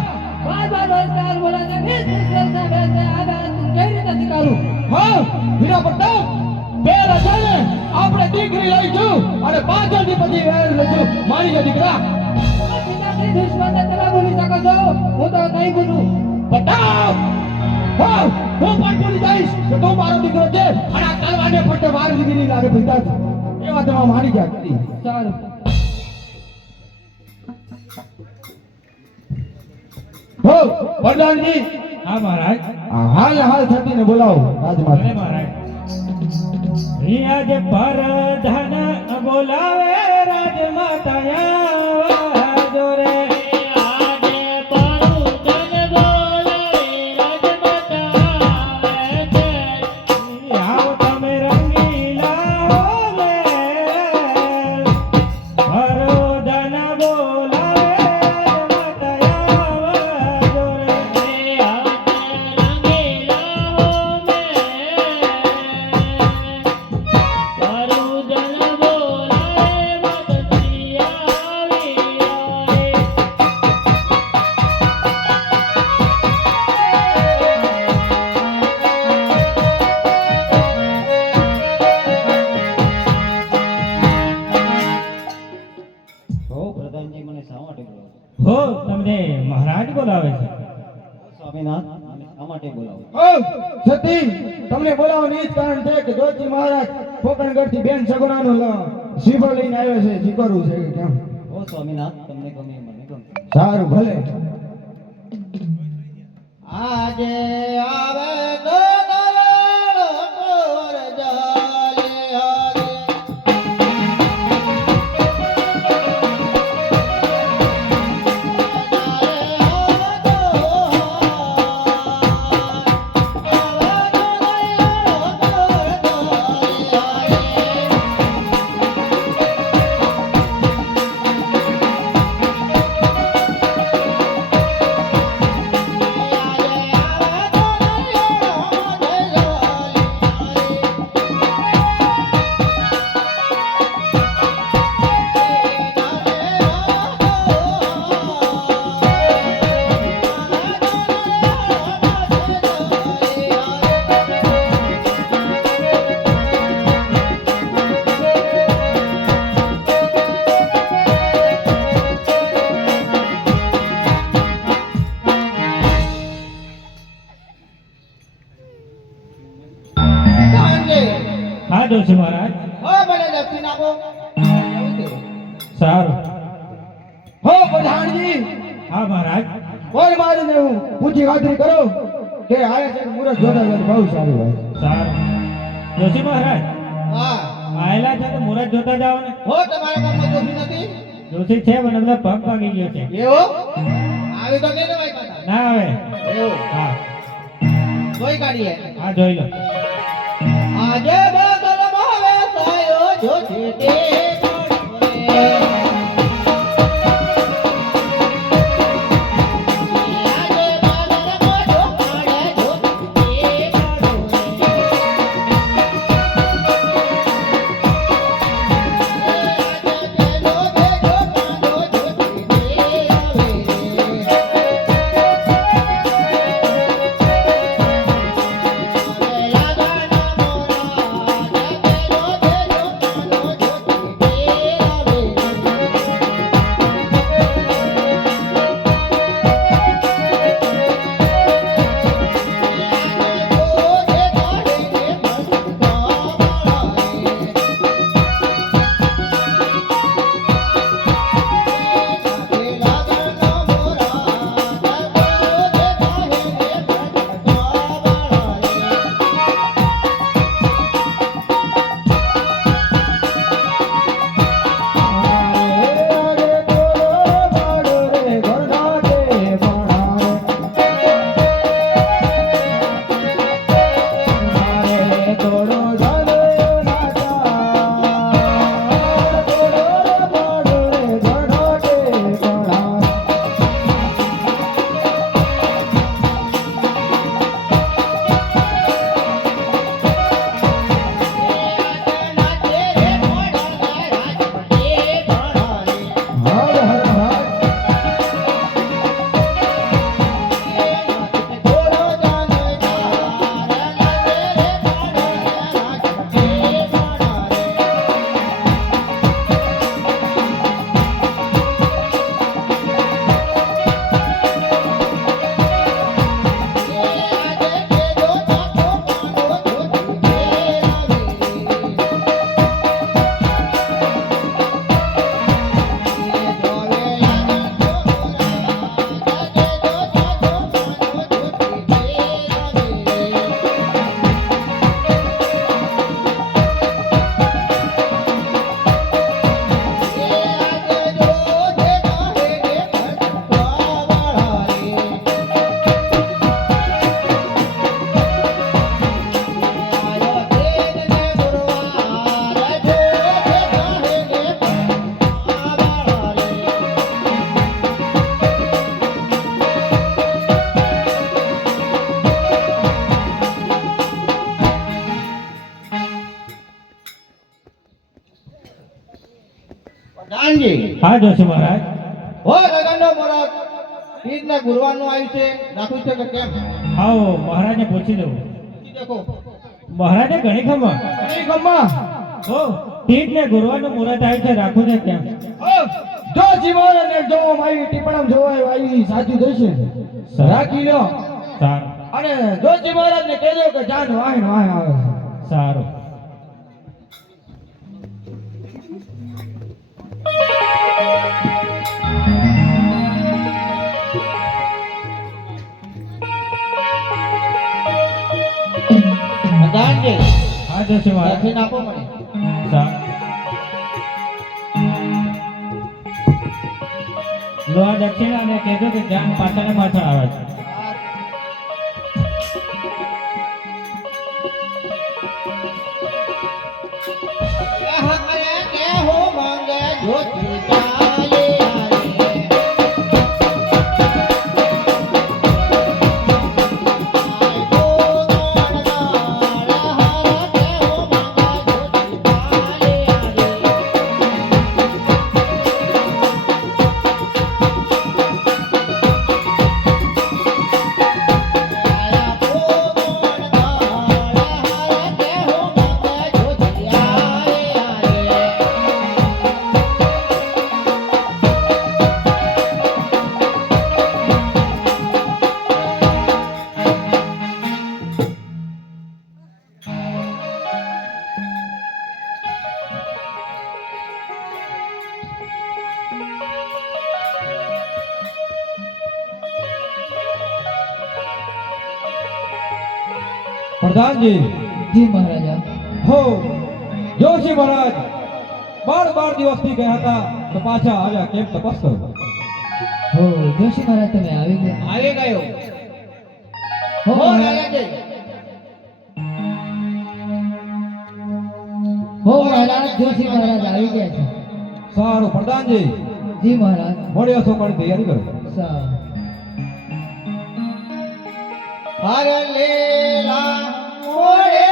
બાર બાર વર્ષ બોલાને 20 વર્ષના બેસે આ વાત કઈ રીતે સ્વીકારું? હા વીરા પ્રતાપ, પેલા છે ને આપણે દીકરી લઈશું અને પાછળથી પછી વેર લઈશું. મારી જે દીકરા પિતાજી દુશ્મનને તમે બોલી શકો છો, હું તો નહીં બોલું. પ્રતાપ, હા હું પણ ભૂલી જઈશ કે તું મારો દીકરો છે અને આ તલવારને ફટે મારી દીકરી લાગે પિતાજી. એ વાત માં મારી ગયા હતી. સારું. હો પ્રધાનજી, હા મહારાજ. હાલ હાલ થતીને બોલાવો ભલે રાજમાતા. મહારાજ. આજે પરધાન બોલાવે રાજમાતા આવજો રે. આજે પરધાન બોલાવે રાજમાતા આવે છે. આવો તમે રંગીલા હો બેન. પરધાન બોલાવે રાજમાતા આવજો રે. આજે રંગીલા હો બેન. પરુદન બોલાવે મદતી આવી આવે. હો પ્રધાનજી મને શા માટે બોલાવો? હો તમને મહારાજ બોલાવે છે. સ્વામીનાથ મને શા માટે બોલાવો? હો સતી, તમને બોલાવવાનું એ જ કારણ છે કે જોશી મહારાજ કોકણગઢથી બેન સગુણાનું શ્રીફળ લઈને આવ્યો છે, સ્વીકારવું છે કે કેમ? હો સ્વામીનાથ તમને ગમે એ મને ગમશે. સારું ભલે. આજે આવે તો નવાણો કોર જાલે આજે. હા જોશી મહારાજ. હો મને દક્ષિણ આપો. સારું. હો પ્રધાનજી, હા મહારાજ. કોઈ મારીને હું પૂછી ખાતરી કરો કે આયા છે કે મુરત જોતા જાય બહુ સારું હોય. સારું. જોશી મહારાજ હા આયેલા છે તો મુરત જોતા જાઓ ને. હો તમારા ગામમાં જોશી નથી? જોશી છે પણ એમનો પગ ભાગી ગયો છે. એવો આવી તો નહીં ભાઈ કાકા. ના આવે. એવું હા જોઈ કાઢીએ. હા જોઈ લો. આજે બગલમાં વેસાયો જોશી તે કાઢોરે. આજે બગલમાં જો કાઢે જોશી તે કાઢોરે. આજે તેનો ભેગો કાઢો જોશી તે આવે રે. હા જોશી મહારાજ. હો ગગનનો મોરક તીજના ગુરવાનું આવ્યું છે રાખું છે કે કેમ આવો મહારાજને પૂછી દઉં. દેખો મહારાજે ઘણી ખબર. અરે ગમ્મા હો તીજ ને ગુરુવારનું મુહૂર્ત આવ્યું છે, રાખું છે કેમ? જો જીવન અને જો મારી ટીપણમ જોવાય આવી સાચું થશે રાખી લો સારું અને જોશી મહારાજને કહેજો કે જાન વાહન વાહન આવે છે. સારું. જાનજી હા જોશી મહારાજ. દક્ષિણ આપો મને સારું. લો આ દક્ષિણા અને કહેજો કે જ્ઞાન પાછળ ને પાછળ આવે છે. પ્રધાનજી જી મહારાજા. હો જોશી મહારાજ 12 દિવસથી ગયા હતા તો પાછા આવ્યા કેમ તપાસ કરો. હો જોશી મહારાજ તમે આવી ગયા. આવી ગયો હો હો મહારાજ. રાજાજી હો મહારાજ જોશી મહારાજ આવી ગયા છે. સારું પ્રધાનજી જી મહારાજ. મળ્યો છો પણ તૈયારી કરો. સારું. હર લેલા મોડે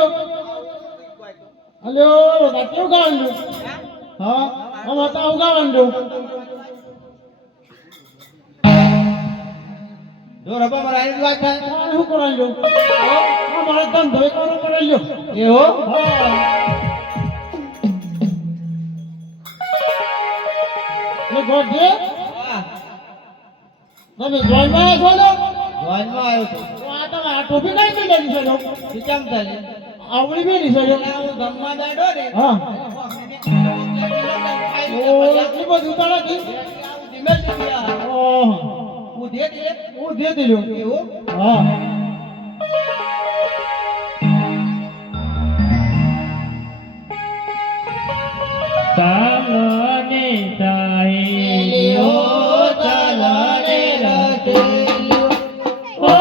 ગયો અલ્યો બધા કેવું ગાવાનું હા આમાં તો ગાવાનું જો રબા મારા આની વાત થાય કોણ શું કરાવ્યો અમારે ધંધો કરો કરાવ્યો એવો હા ને ગોડે તમે જોઈમાં છો ને જોનમાં આવ્યો છું તો આ તમે આ ટોપી કઈ કઈ કરી છે તું કેમ ચાલે આવડી બે ની છે હું ગમવા દાડો ને હા ઓ એટલી બધી ઉતાળા કી ઓહ હું દે દે હું દે દીધો એવું હા ચાલને સાહેલીઓ ચાલને રચેલીઓ ઓ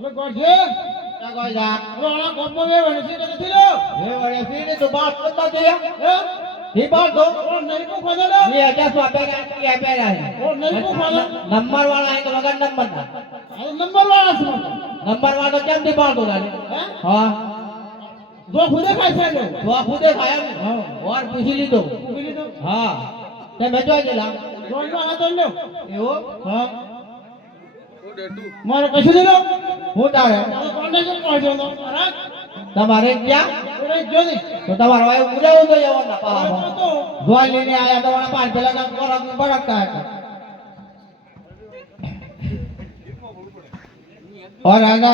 રાજા વારે રાજા રોણા કોપમાં વેવણ છે નથી લો વેવડે ફીને તો બાપ કરતા થયા હે ઈ બાપ દો ઓ નહીં કો ખોદલો ઈ અજાસ આપેલા ઈ આપેલા ઓ નહીં કો ખોદલો નંબર વાળા આઈ તો વગર નંબર ના આ નંબર વાળા છે નંબર વાળા તો કેમ થી પાડતો તાલે હે હા જો ખુદે ખાય છે લો તો આ ખુદે ખાયા ને ઓર પૂછી લીધો બોલી તો હા તે મેચવા ગયેલા રોણમાં હાથ લો એવો હા મારે કશું દીધો હું તારે કોને કેમ કહ્યો તો મહારાજ તમારે ક્યાં ઓરે જો ને તો તમારો વાયુ મુજાવો તો જવાના પાહા તો જોઈ લઈને આયા તમારા પાંચ પેલા કામ કોરા બળકતા હતા और आगा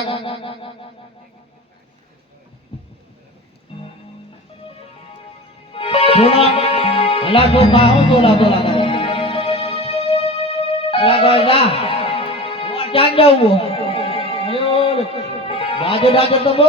थोड़ा अल्लाह को कहो थोड़ा थोड़ा कर अल्लाह को जा और जान जाओ वो बाजू डाके तो वो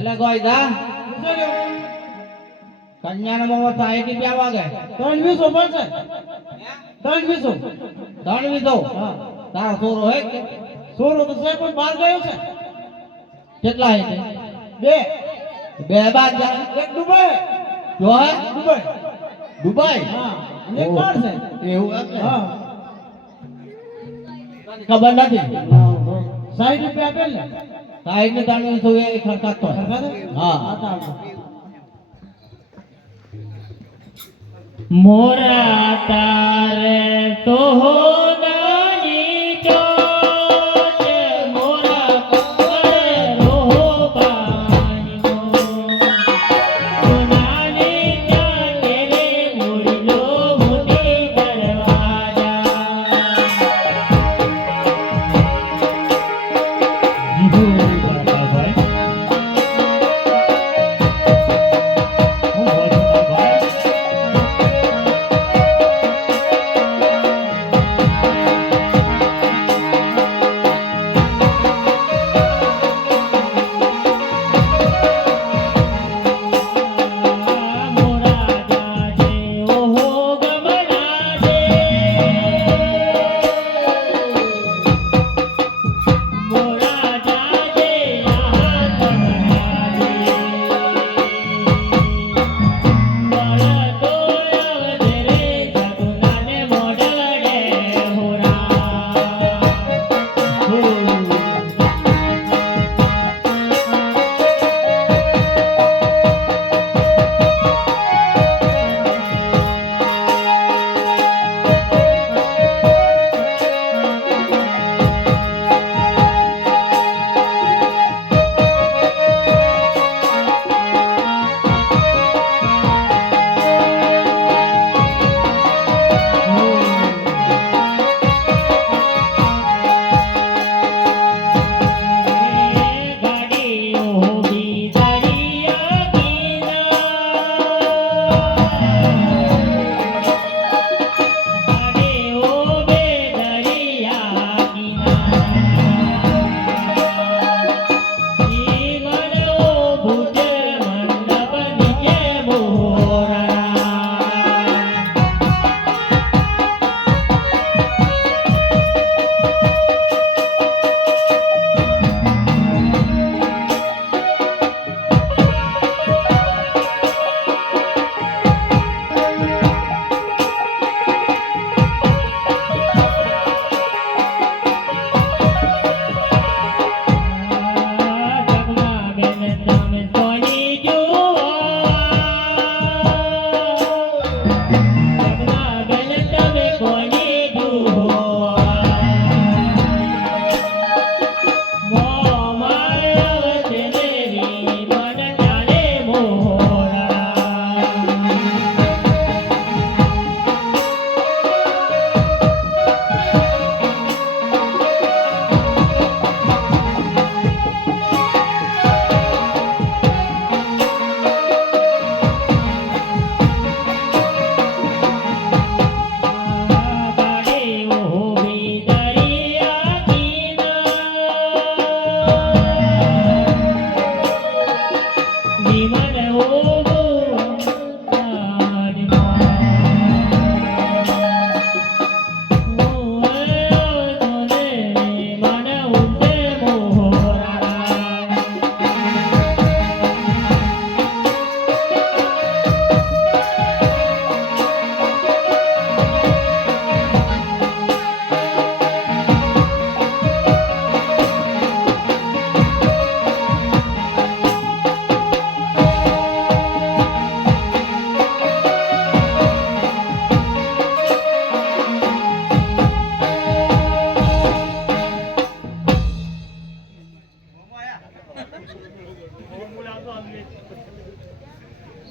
અલા કોઈ દા કન્યાનો મોમો થાય કે ક્યાં વાગે 320 પર છે 320 ધણવી દો હા તારો સોરો હે કે સોરો તો છે પણ બહાર ગયો છે કેટલા હે બે બે બાદ જા એક દુબઈ જો હે દુબઈ દુબઈ હા અને એક બહાર છે એવું એમ ને હા તને ખબર નથી 60 રૂપિયા આપેલ ને સાઈડ ને તાણ તો એ ખરકાતો હા મોરા તારે સોહદાની ચોટ મોરા પર રોબાની સોનાને ચાલે રે મુરલો મોતી દરવાજા જીહો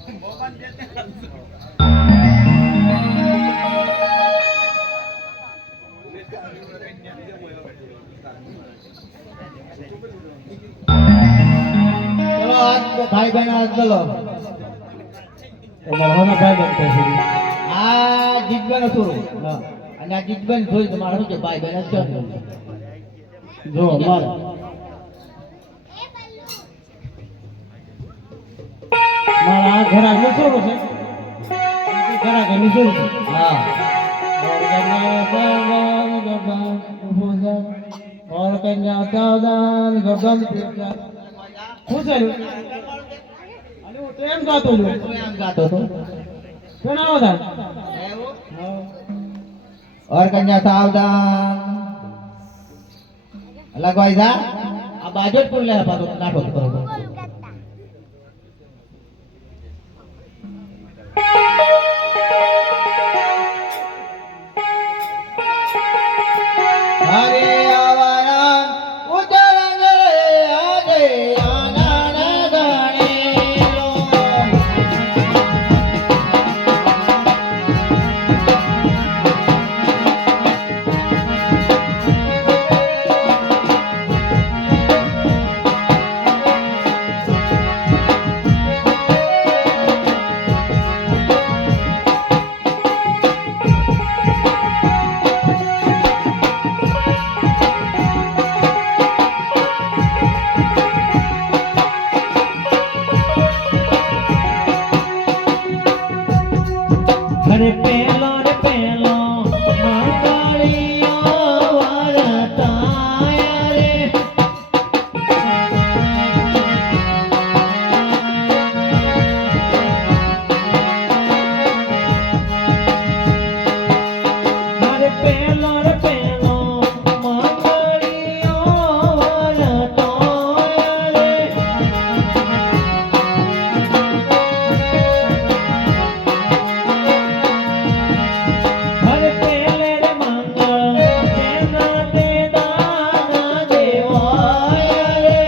બાબાભાઈ હું બાબાભાઈ ચલો આજ ભાઈ બહેન આજ બોલો મારા ભાઈ બહેન કહે છે આ જીતબેન હતું અને આ જીતબેન જોઈ તમારે શું છે ભાઈ બહેન જ જો અમારે મારા આ ઘર આગળ છોડો છે ઘર આગળ ની છોડો છે હા और कन्या सावधान गर्दन શું છે અને હું ટ્રેન ગાતો છું આમ ગાતો હતો ઘણા બધા और कन्या सावधान अलग भाई सा આ બાજુ જ કોણ લે પાછો નાખો કરો અરે આવારા ઉતરંગ આજે આનંદ ગણેલો અરે પેલો રે પેલો મંગળિયો વરતાય રે અરે પેલો રે પેલો મંગળિયો વરતાય રે હરે પેલે રે મંગળ જેના તે દાન દેવાય રે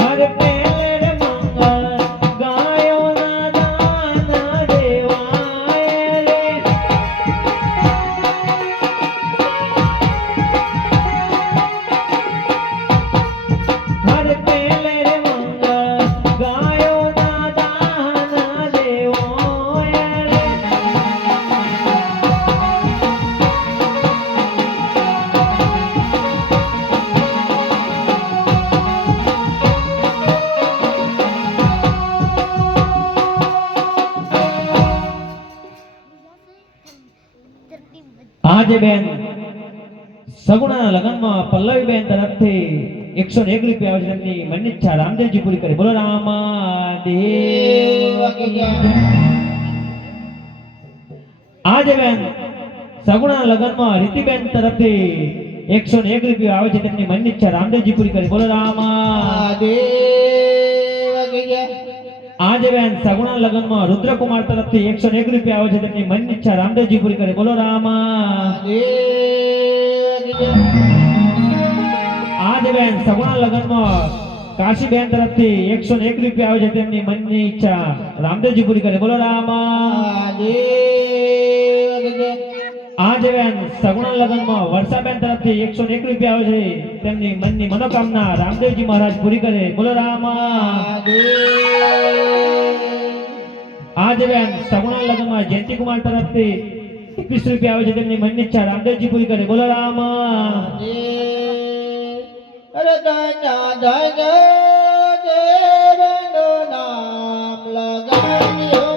હરે પેલે રે મંગળ ગાયોના દાન દેવાય રે હરે પેલે રે મંગળ ગાયોના દાન દેવાય રે આજે બેન સગુણાના લગ્નમાં પલ્લવી બેન તરફથી 101 રૂપિયા આવે છે તેમની મનની ઈચ્છા રામદેવજી પૂરી કરે બોલો રામાદેવ આજે બેન સગુણાના લગ્નમાં રીતિબેન તરફથી 101 રૂપિયા આવે છે તેમની મનની ઈચ્છા રામદેવજી પૂરી કરે બોલો રામા આજે બેન સગુણા લગ્નમાં રુદ્રકુમાર તરફથી 101 રૂપિયા આવે છે તેમની મનની ઈચ્છા રામદેવજી પૂરી કરે બોલો રામા આજે બેન સગુણા લગ્નમાં કાશીબેન તરફથી 101 રૂપિયા આવે છે તેમની મનની ઈચ્છા રામદેવજી પૂરી કરે બોલો રામા આજે બેન સગુણા લગ્નમાં વર્ષાબેન તરફથી 101 રૂપિયા આવે છે તેમની મનની મનોકામના રામદેવજી મહારાજ પૂરી કરે બોલો રામા આજે બેન સગુણા લગ્નમાં જયંતિકુમાર તરફથી 21 રૂપિયા આવે છે તેમની મનની ઈચ્છા રામદેવજી પૂરી કરે બોલો રામા અરે દાના દાના દેવનું નામ લગાવ્યો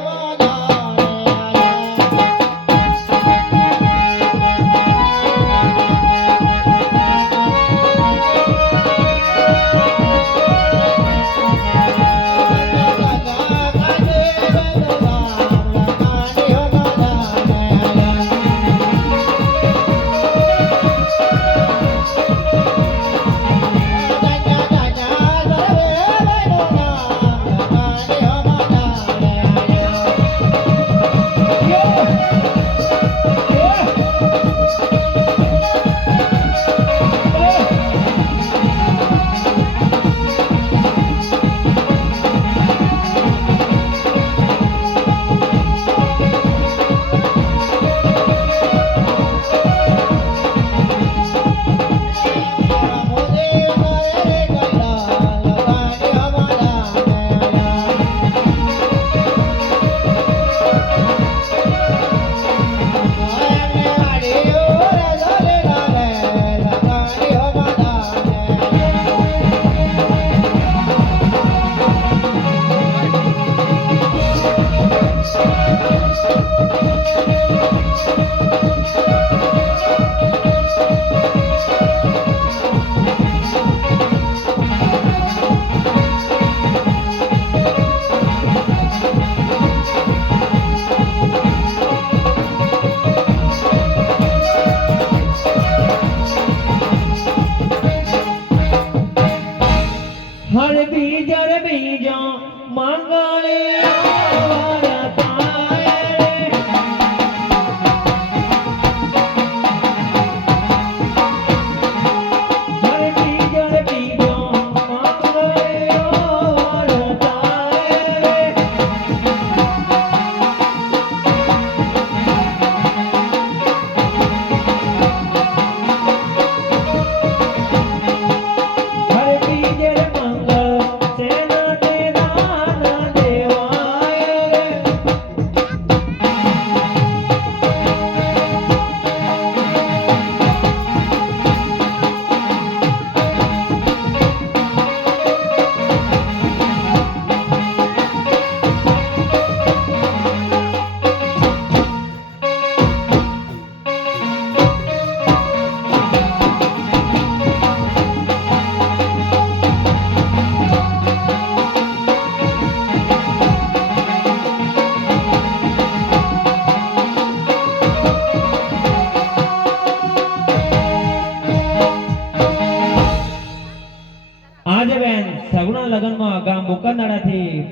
લગનમાં ગામ બોકરનાળાથી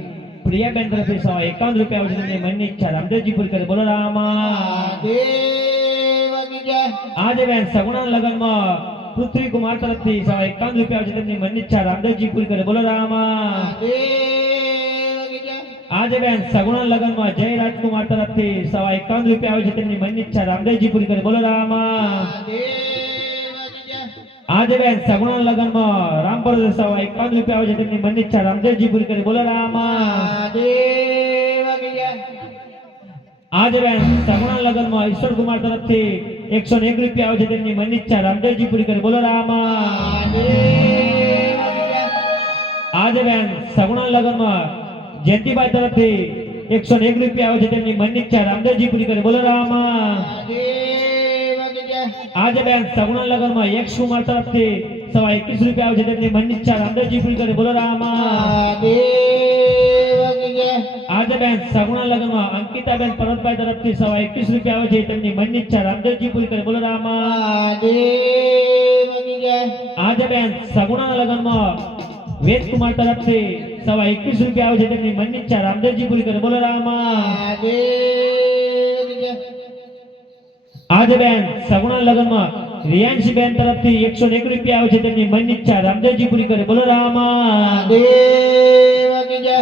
પ્રિયાબેન તરફથી 51 રૂપિયા આવે છે તેમની મનની ઈચ્છા રામદેવજી પૂરી કરે બોલો રામા દેવ કી જય આજે બેન સગુણા લગનમાં પૃથ્વી કુમાર તરફથી 51 રૂપિયા આવે છે તેમની મનની ઈચ્છા રામદેવજી પૂરી કરે બોલો રામા દેવ કી જય આજે બેન સગુણા લગનમાં જય રાજકુમાર તરફથી 51 રૂપિયા આવે છે તેમની મનની ઈચ્છા રામદેવજી પૂરી કરે બોલો રામા દેવ કી જય આજે બેન સગુણા લગનમાં રામપર 51 રૂપિયા આવે છે તેમની મનની ઈચ્છા રામદેવજી પૂરી કરે બોલો રામા દેવ કી જય આજે બેન સગુણા લગનમાં ઈશ્વર કુમાર તરફથી 101 રૂપિયા આવે છે તેમની મનની ઈચ્છા રામદેવજી પૂરી કરે બોલો રામા દેવ કી જય આજે બેન સગુણા લગનમાં જયંતિભાઈ તરફથી 101 રૂપિયા આવે છે તેમની મનની ઈચ્છા રામદેવજી પૂરી કરે બોલો રામા દેવ કી જય આજે બેન સગુણા લગનમાં યક્ષ કુમાર તરફથી 21 રૂપિયા આવે છે તેમની મનની ઈચ્છા રામદેવજી પૂરી કરે બોલો રામા દેવ કી જય આજે બેન સગુણા લગનમાં અંકિતાબેન પર્વતભાઈ તરફથી 21 રૂપિયા આવે છે તેમની મનની ઈચ્છા રામદેવજી પૂરી કરે બોલો રામા દેવ કી જય આજે બેન સગુણા લગનમાં વેદ કુમાર તરફથી 21 રૂપિયા આવે છે તેમની મનની ઈચ્છા રામદેવજી પૂરી કરે બોલો રામા દેવ કી જય આજે બેન સગુણા લગનમાં રિયાંશી બેન તરફથી 101 રૂપિયા આવે છે તેમની મનની ઈચ્છા રામદેવજી પૂરી કરે બોલો રામા દેવ કી જય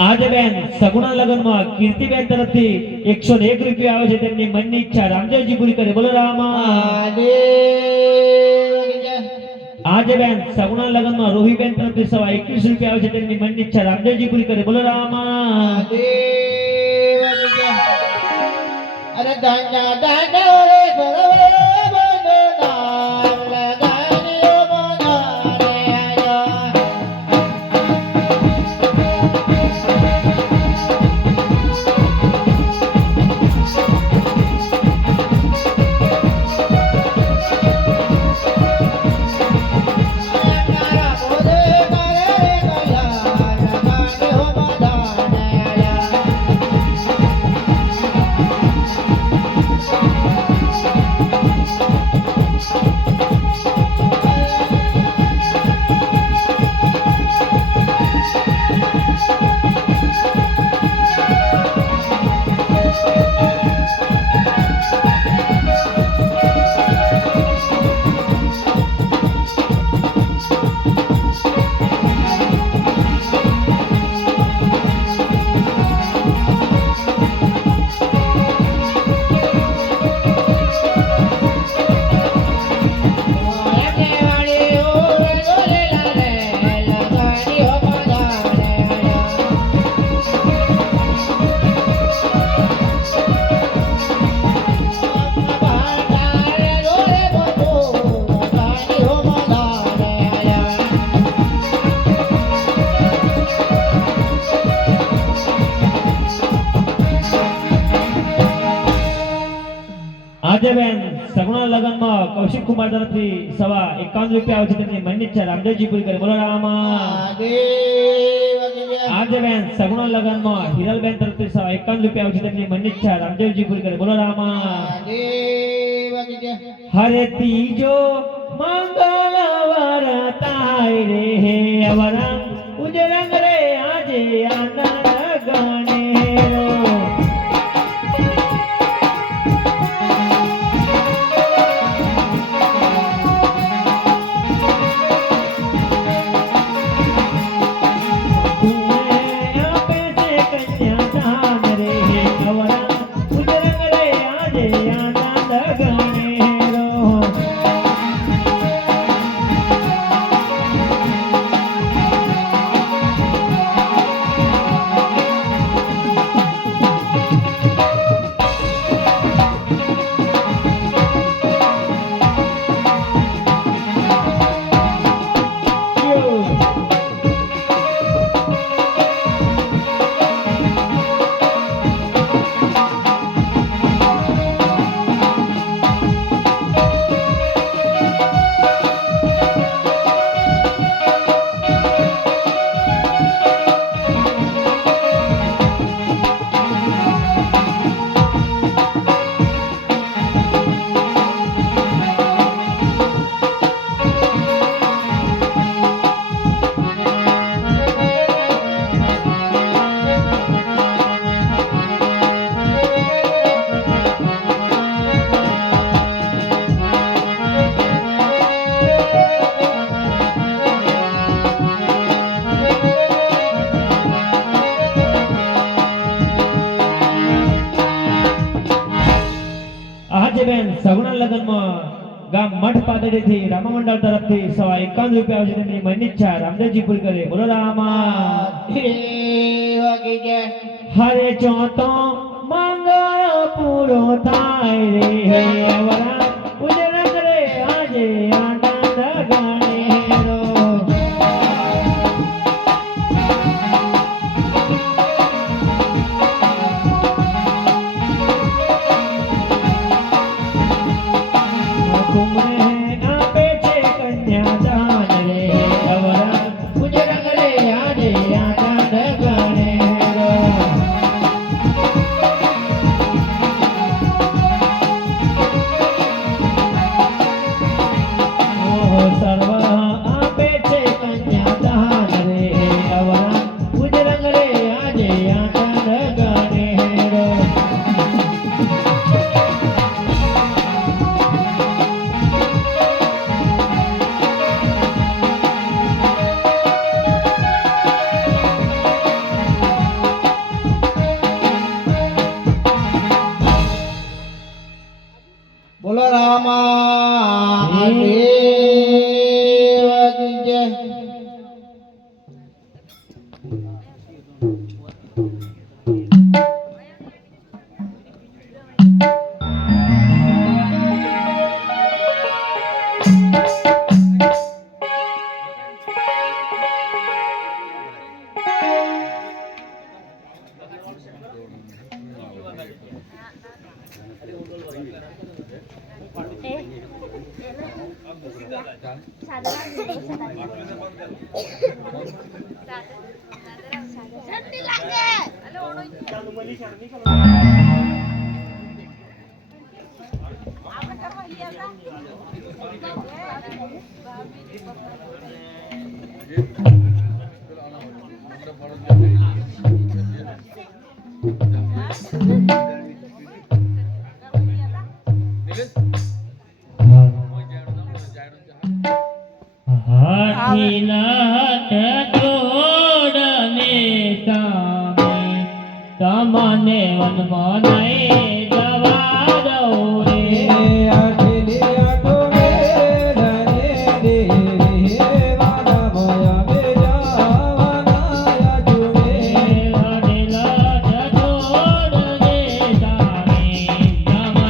આજે બેન સગુણા લગનમાં કીર્તિબેન તરફથી 101 રૂપિયા આવે છે તેમની મનની ઈચ્છા રામદેવજી પૂરી કરે બોલો રામા દેવ કી જય આજે બેન સગુણા લગનમાં રોહીબેન તરફથી 21 રૂપિયા આવે છે તેમની મનની ઈચ્છા રામદેવજી પૂરી કરે બોલો રામા દેવ કી જય અરે દાંડા દાંડા રે ગોરે બોલો નામ લગાડ્યો બોલારે આયા મારા બોલે કરે કયા લગાડ્યો બોલારે આયા આજે બેન સગુણા લગનમાં કૌશિક કુમાર તરફથી 51 રૂપિયા આવે છે તેમની મનની ઈચ્છા રામદેવજી પૂરી કરે બોલો રામા દેવ કી જય આજે બેન સગુણા લગનમાં હિરલબેન તરફથી 51 રૂપિયા આવે છે તેમની મનની ઈચ્છા રામદેવજી પૂરી કરે બોલો રામા દેવ કી જય હરે તીજો મંગળવાર તાય રે હે અવરંગ ઉજરંગ રે આજે આનંદ ગણે રો આપે છે કન્યાદાન રે હે અવરંગ ઉજરંગ રે આજે આનંદ ગણે રો આજે બેન સગુણા લગ્નમાં ગામ મઠ પાદડીથી રામા મંડળ તરફથી ₹51 આવશે તેમની મનની ઈચ્છા રામદેવજી પૂરી કરે બોલો રામા દેવા કી જય. હરે ચોથો મંગળ પૂરો થાય રે અવરા ઉજળક રે આજે આનંદ ગણેરો કુમરે આપે છે કન્યાદાન રે અવરા ઉજળક રે આજે આનંદ ગણેરો સર્વ આપે છે કન્યાદાન રે અવરા ઉજરંગ રે આજે આનંદ ગણેરો બોલો રામા દેવા કી જય. હાથીનાથ જોડને સામે તમને વનમાં નહીં